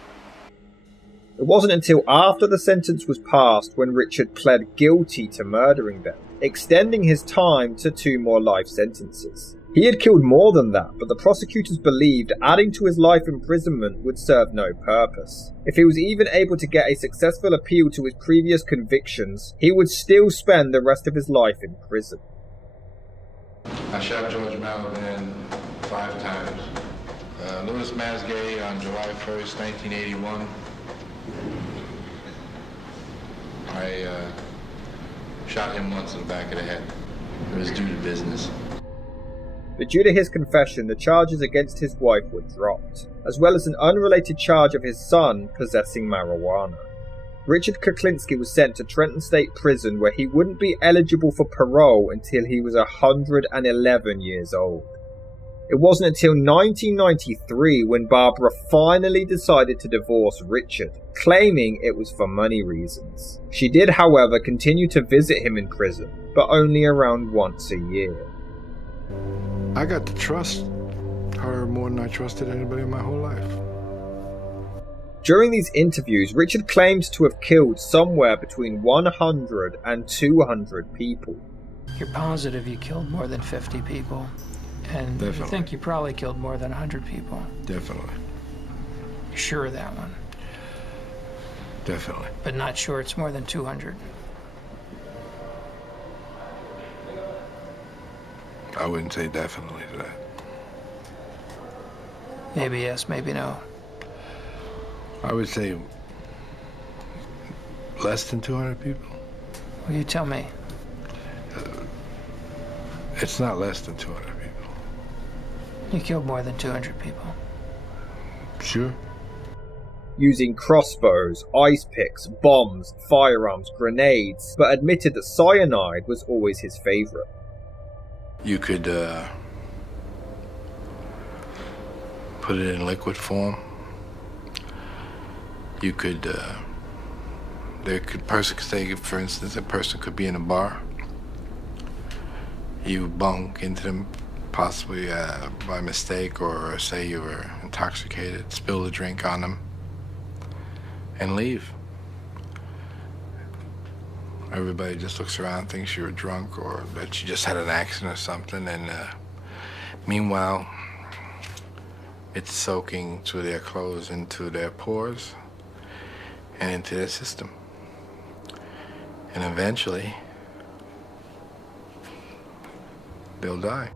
It wasn't until after the sentence was passed when Richard pled guilty to murdering them, extending his time to 2 more life sentences. He had killed more than that, but the prosecutors believed adding to his life imprisonment would serve no purpose. If he was even able to get a successful appeal to his previous convictions, he would still spend the rest of his life in prison. I shot George Malvin 5 times. Louis Masgay on July 1st, 1981. I shot him once in the back of the head. It was due to business. But due to his confession, the charges against his wife were dropped, as well as an unrelated charge of his son possessing marijuana. Richard Kuklinski was sent to Trenton State Prison, where he wouldn't be eligible for parole until he was 111 years old. It wasn't until 1993 when Barbara finally decided to divorce Richard, claiming it was for money reasons. She did, however, continue to visit him in prison, but only around once a year. I got to trust her more than I trusted anybody in my whole life. During these interviews, Richard claimed to have killed somewhere between 100 and 200 people. You're positive you killed more than 50 people, and Definitely. you think you probably killed more than 100 people. Definitely. You're sure of that one, Definitely. but not sure it's more than 200. I wouldn't say definitely to that. Maybe yes, maybe no. I would say less than 200 people. Well, you tell me. It's not less than 200 people. You killed more than 200 people. Sure. Using crossbows, ice picks, bombs, firearms, grenades, but admitted that cyanide was always his favorite. You could put it in liquid form. You could, person could say, for instance, a person could be in a bar. You bunk into them possibly by mistake, or say you were intoxicated, spill a drink on them, and leave. Everybody just looks around, thinks you were drunk or that you just had an accident or something, and meanwhile, it's soaking through their clothes into their pores and into their system. And eventually, they'll die.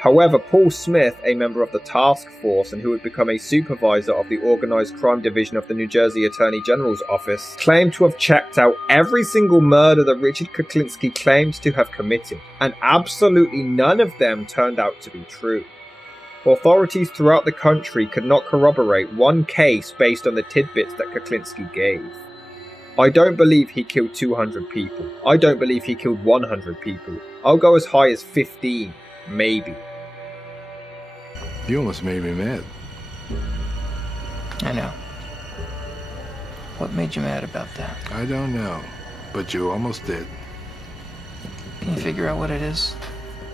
However, Paul Smith, a member of the task force and who had become a supervisor of the Organized Crime Division of the New Jersey Attorney General's office, claimed to have checked out every single murder that Richard Kuklinski claimed to have committed, and absolutely none of them turned out to be true. Authorities throughout the country could not corroborate one case based on the tidbits that Kuklinski gave. I don't believe he killed 200 people. I don't believe he killed 100 people. I'll go as high as 15, maybe. You almost made me mad. I know. What made you mad about that? I don't know, but you almost did. Can you figure out what it is?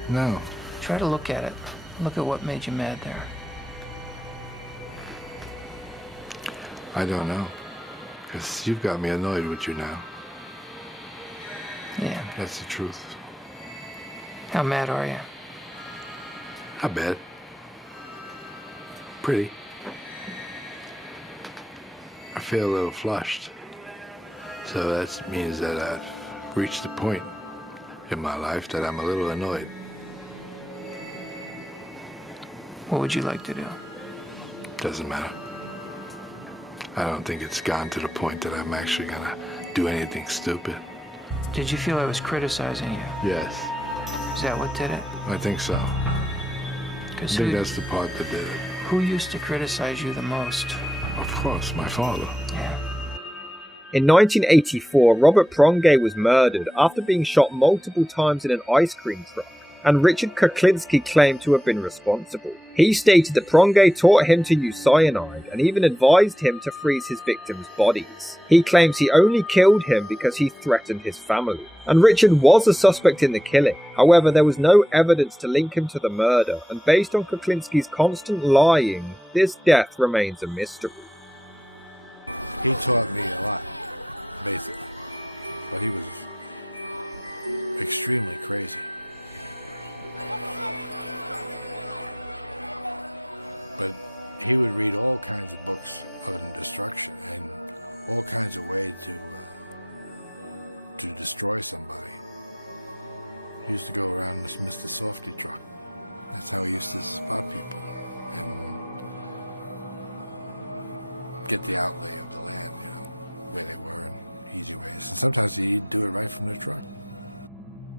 No. Try to look at it. Look at what made you mad there. I don't know. Because you've got me annoyed with you now. Yeah. That's the truth. How mad are you? Not bad. Pretty. I feel a little flushed. So that means that I've reached a point in my life that I'm a little annoyed. What would you like to do? Doesn't matter. I don't think it's gone to the point that I'm actually gonna do anything stupid. Did you feel I was criticizing you? Yes. Is that what did it? I think so. I think that's the part that did it. Who used to criticize you the most? Of course, my father. Yeah. In 1984, Robert Prongay was murdered after being shot multiple times in an ice cream truck, and Richard Kuklinski claimed to have been responsible. He stated that Prongay taught him to use cyanide and even advised him to freeze his victims' bodies. He claims he only killed him because he threatened his family. And Richard was a suspect in the killing. However, there was no evidence to link him to the murder, and based on Kuklinski's constant lying, this death remains a mystery.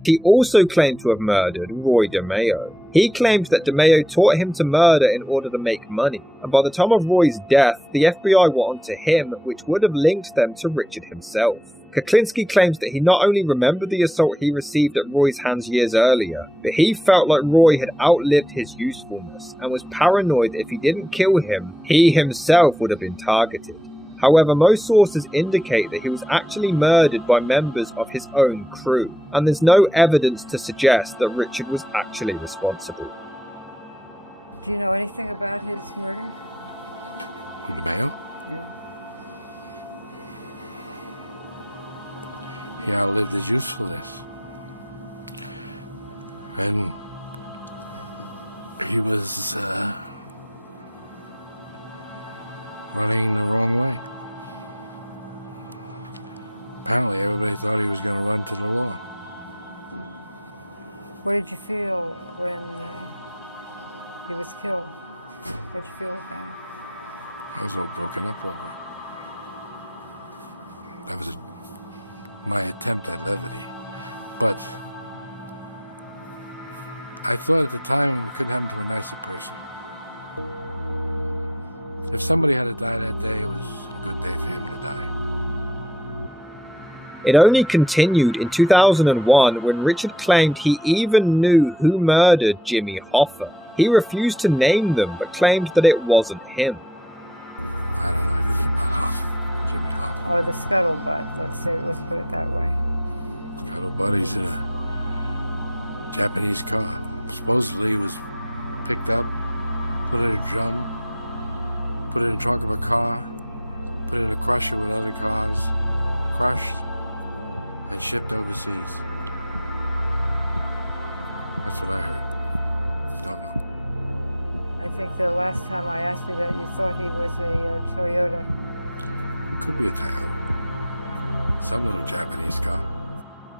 He also claimed to have murdered Roy DeMeo. He claimed that DeMeo taught him to murder in order to make money, and by the time of Roy's death, the FBI were onto him, which would have linked them to Richard himself. Kuklinski claims that he not only remembered the assault he received at Roy's hands years earlier, but he felt like Roy had outlived his usefulness, and was paranoid that if he didn't kill him, he himself would have been targeted. However, most sources indicate that he was actually murdered by members of his own crew, and there's no evidence to suggest that Richard was actually responsible. It only continued in 2001 when Richard claimed he even knew who murdered Jimmy Hoffa. He refused to name them but claimed that it wasn't him.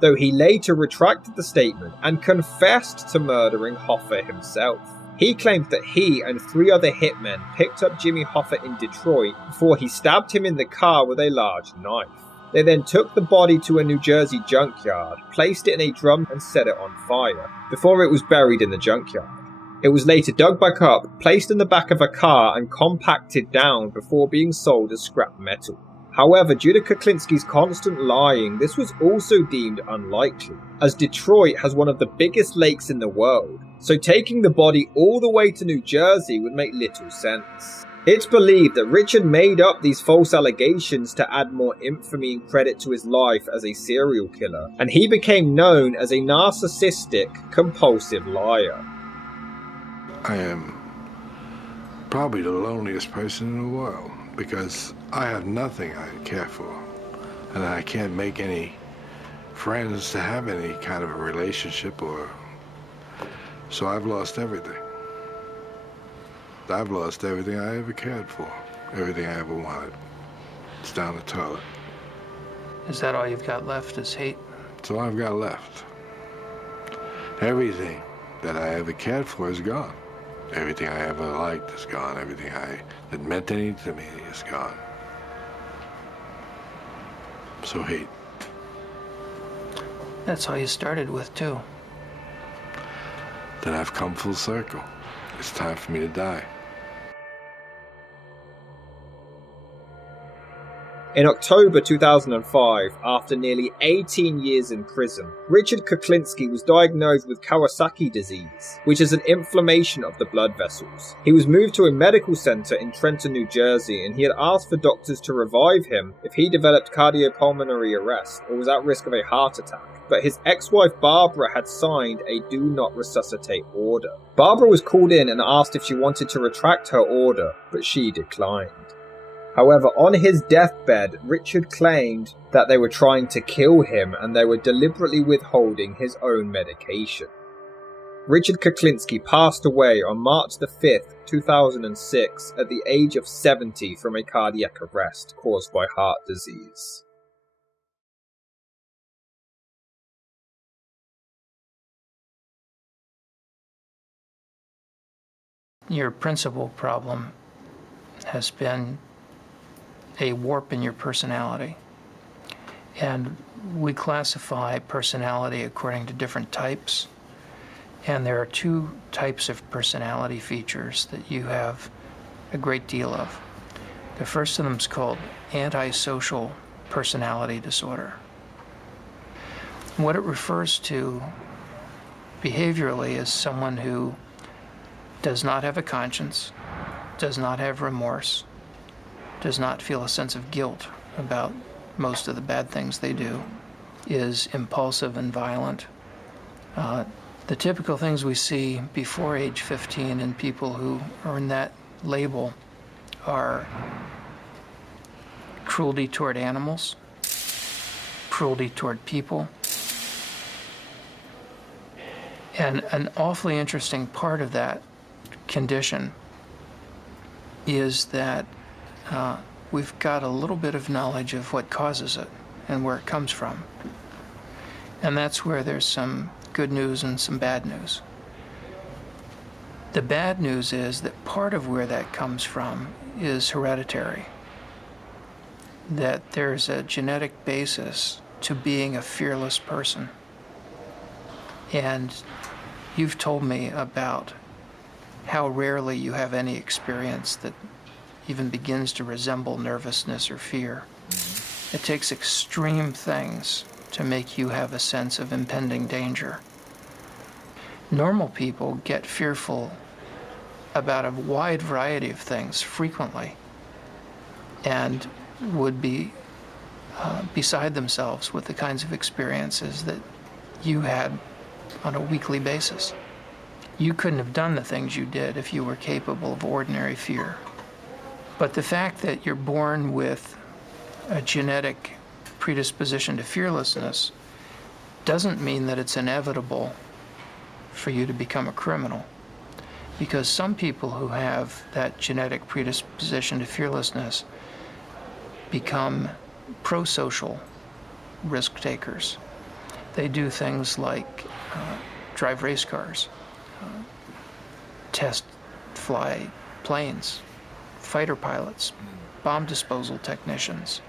Though he later retracted the statement and confessed to murdering Hoffa himself. He claimed that he and 3 other hitmen picked up Jimmy Hoffa in Detroit before he stabbed him in the car with a large knife. They then took the body to a New Jersey junkyard, placed it in a drum and set it on fire, before it was buried in the junkyard. It was later dug back up, placed in the back of a car and compacted down before being sold as scrap metal. However, due to Kuklinski's constant lying, this was also deemed unlikely, as Detroit has one of the biggest lakes in the world, so taking the body all the way to New Jersey would make little sense. It's believed that Richard made up these false allegations to add more infamy and credit to his life as a serial killer, and he became known as a narcissistic, compulsive liar. I am probably the loneliest person in the world, because I have nothing I care for, and I can't make any friends to have any kind of a relationship, so I've lost everything. I've lost everything I ever cared for, everything I ever wanted. It's down the toilet. Is that all you've got left is hate? That's all I've got left. Everything that I ever cared for is gone. Everything I ever liked is gone. Everything that meant anything to me is gone. So hate. That's all you started with, too. Then I've come full circle. It's time for me to die. In October 2005, after nearly 18 years in prison, Richard Kuklinski was diagnosed with Kawasaki disease, which is an inflammation of the blood vessels. He was moved to a medical center in Trenton, New Jersey, and he had asked for doctors to revive him if he developed cardiopulmonary arrest or was at risk of a heart attack. But his ex-wife Barbara had signed a do not resuscitate order. Barbara was called in and asked if she wanted to retract her order, but she declined. However, on his deathbed, Richard claimed that they were trying to kill him and they were deliberately withholding his own medication. Richard Kuklinski passed away on March the 5th, 2006 at the age of 70 from a cardiac arrest caused by heart disease. Your principal problem has been a warp in your personality. And we classify personality according to different types. And there are 2 types of personality features that you have a great deal of. The first of them is called antisocial personality disorder. What it refers to behaviorally is someone who does not have a conscience, does not have remorse, does not feel a sense of guilt about most of the bad things they do, is impulsive and violent. The typical things we see before age 15 in people who earn that label are cruelty toward animals, cruelty toward people, and an awfully interesting part of that condition is that we've got a little bit of knowledge of what causes it and where it comes from. And that's where there's some good news and some bad news. The bad news is that part of where that comes from is hereditary. That there's a genetic basis to being a fearless person. And you've told me about how rarely you have any experience that even begins to resemble nervousness or fear. It takes extreme things to make you have a sense of impending danger. Normal people get fearful about a wide variety of things frequently and would be beside themselves with the kinds of experiences that you had on a weekly basis. You couldn't have done the things you did if you were capable of ordinary fear. But the fact that you're born with a genetic predisposition to fearlessness doesn't mean that it's inevitable for you to become a criminal. Because some people who have that genetic predisposition to fearlessness become pro-social risk takers. They do things like drive race cars, test fly planes, fighter pilots, bomb disposal technicians.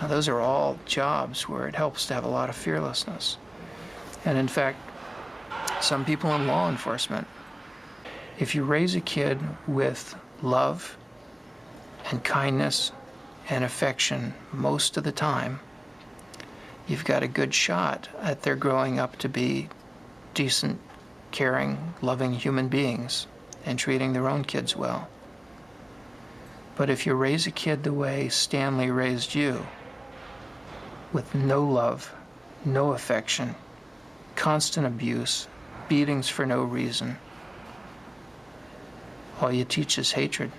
Now, those are all jobs where it helps to have a lot of fearlessness. And in fact, some people in law enforcement, if you raise a kid with love and kindness and affection most of the time, you've got a good shot at their growing up to be decent, caring, loving human beings and treating their own kids well. But if you raise a kid the way Stanley raised you, with no love, no affection, constant abuse, beatings for no reason, all you teach is hatred.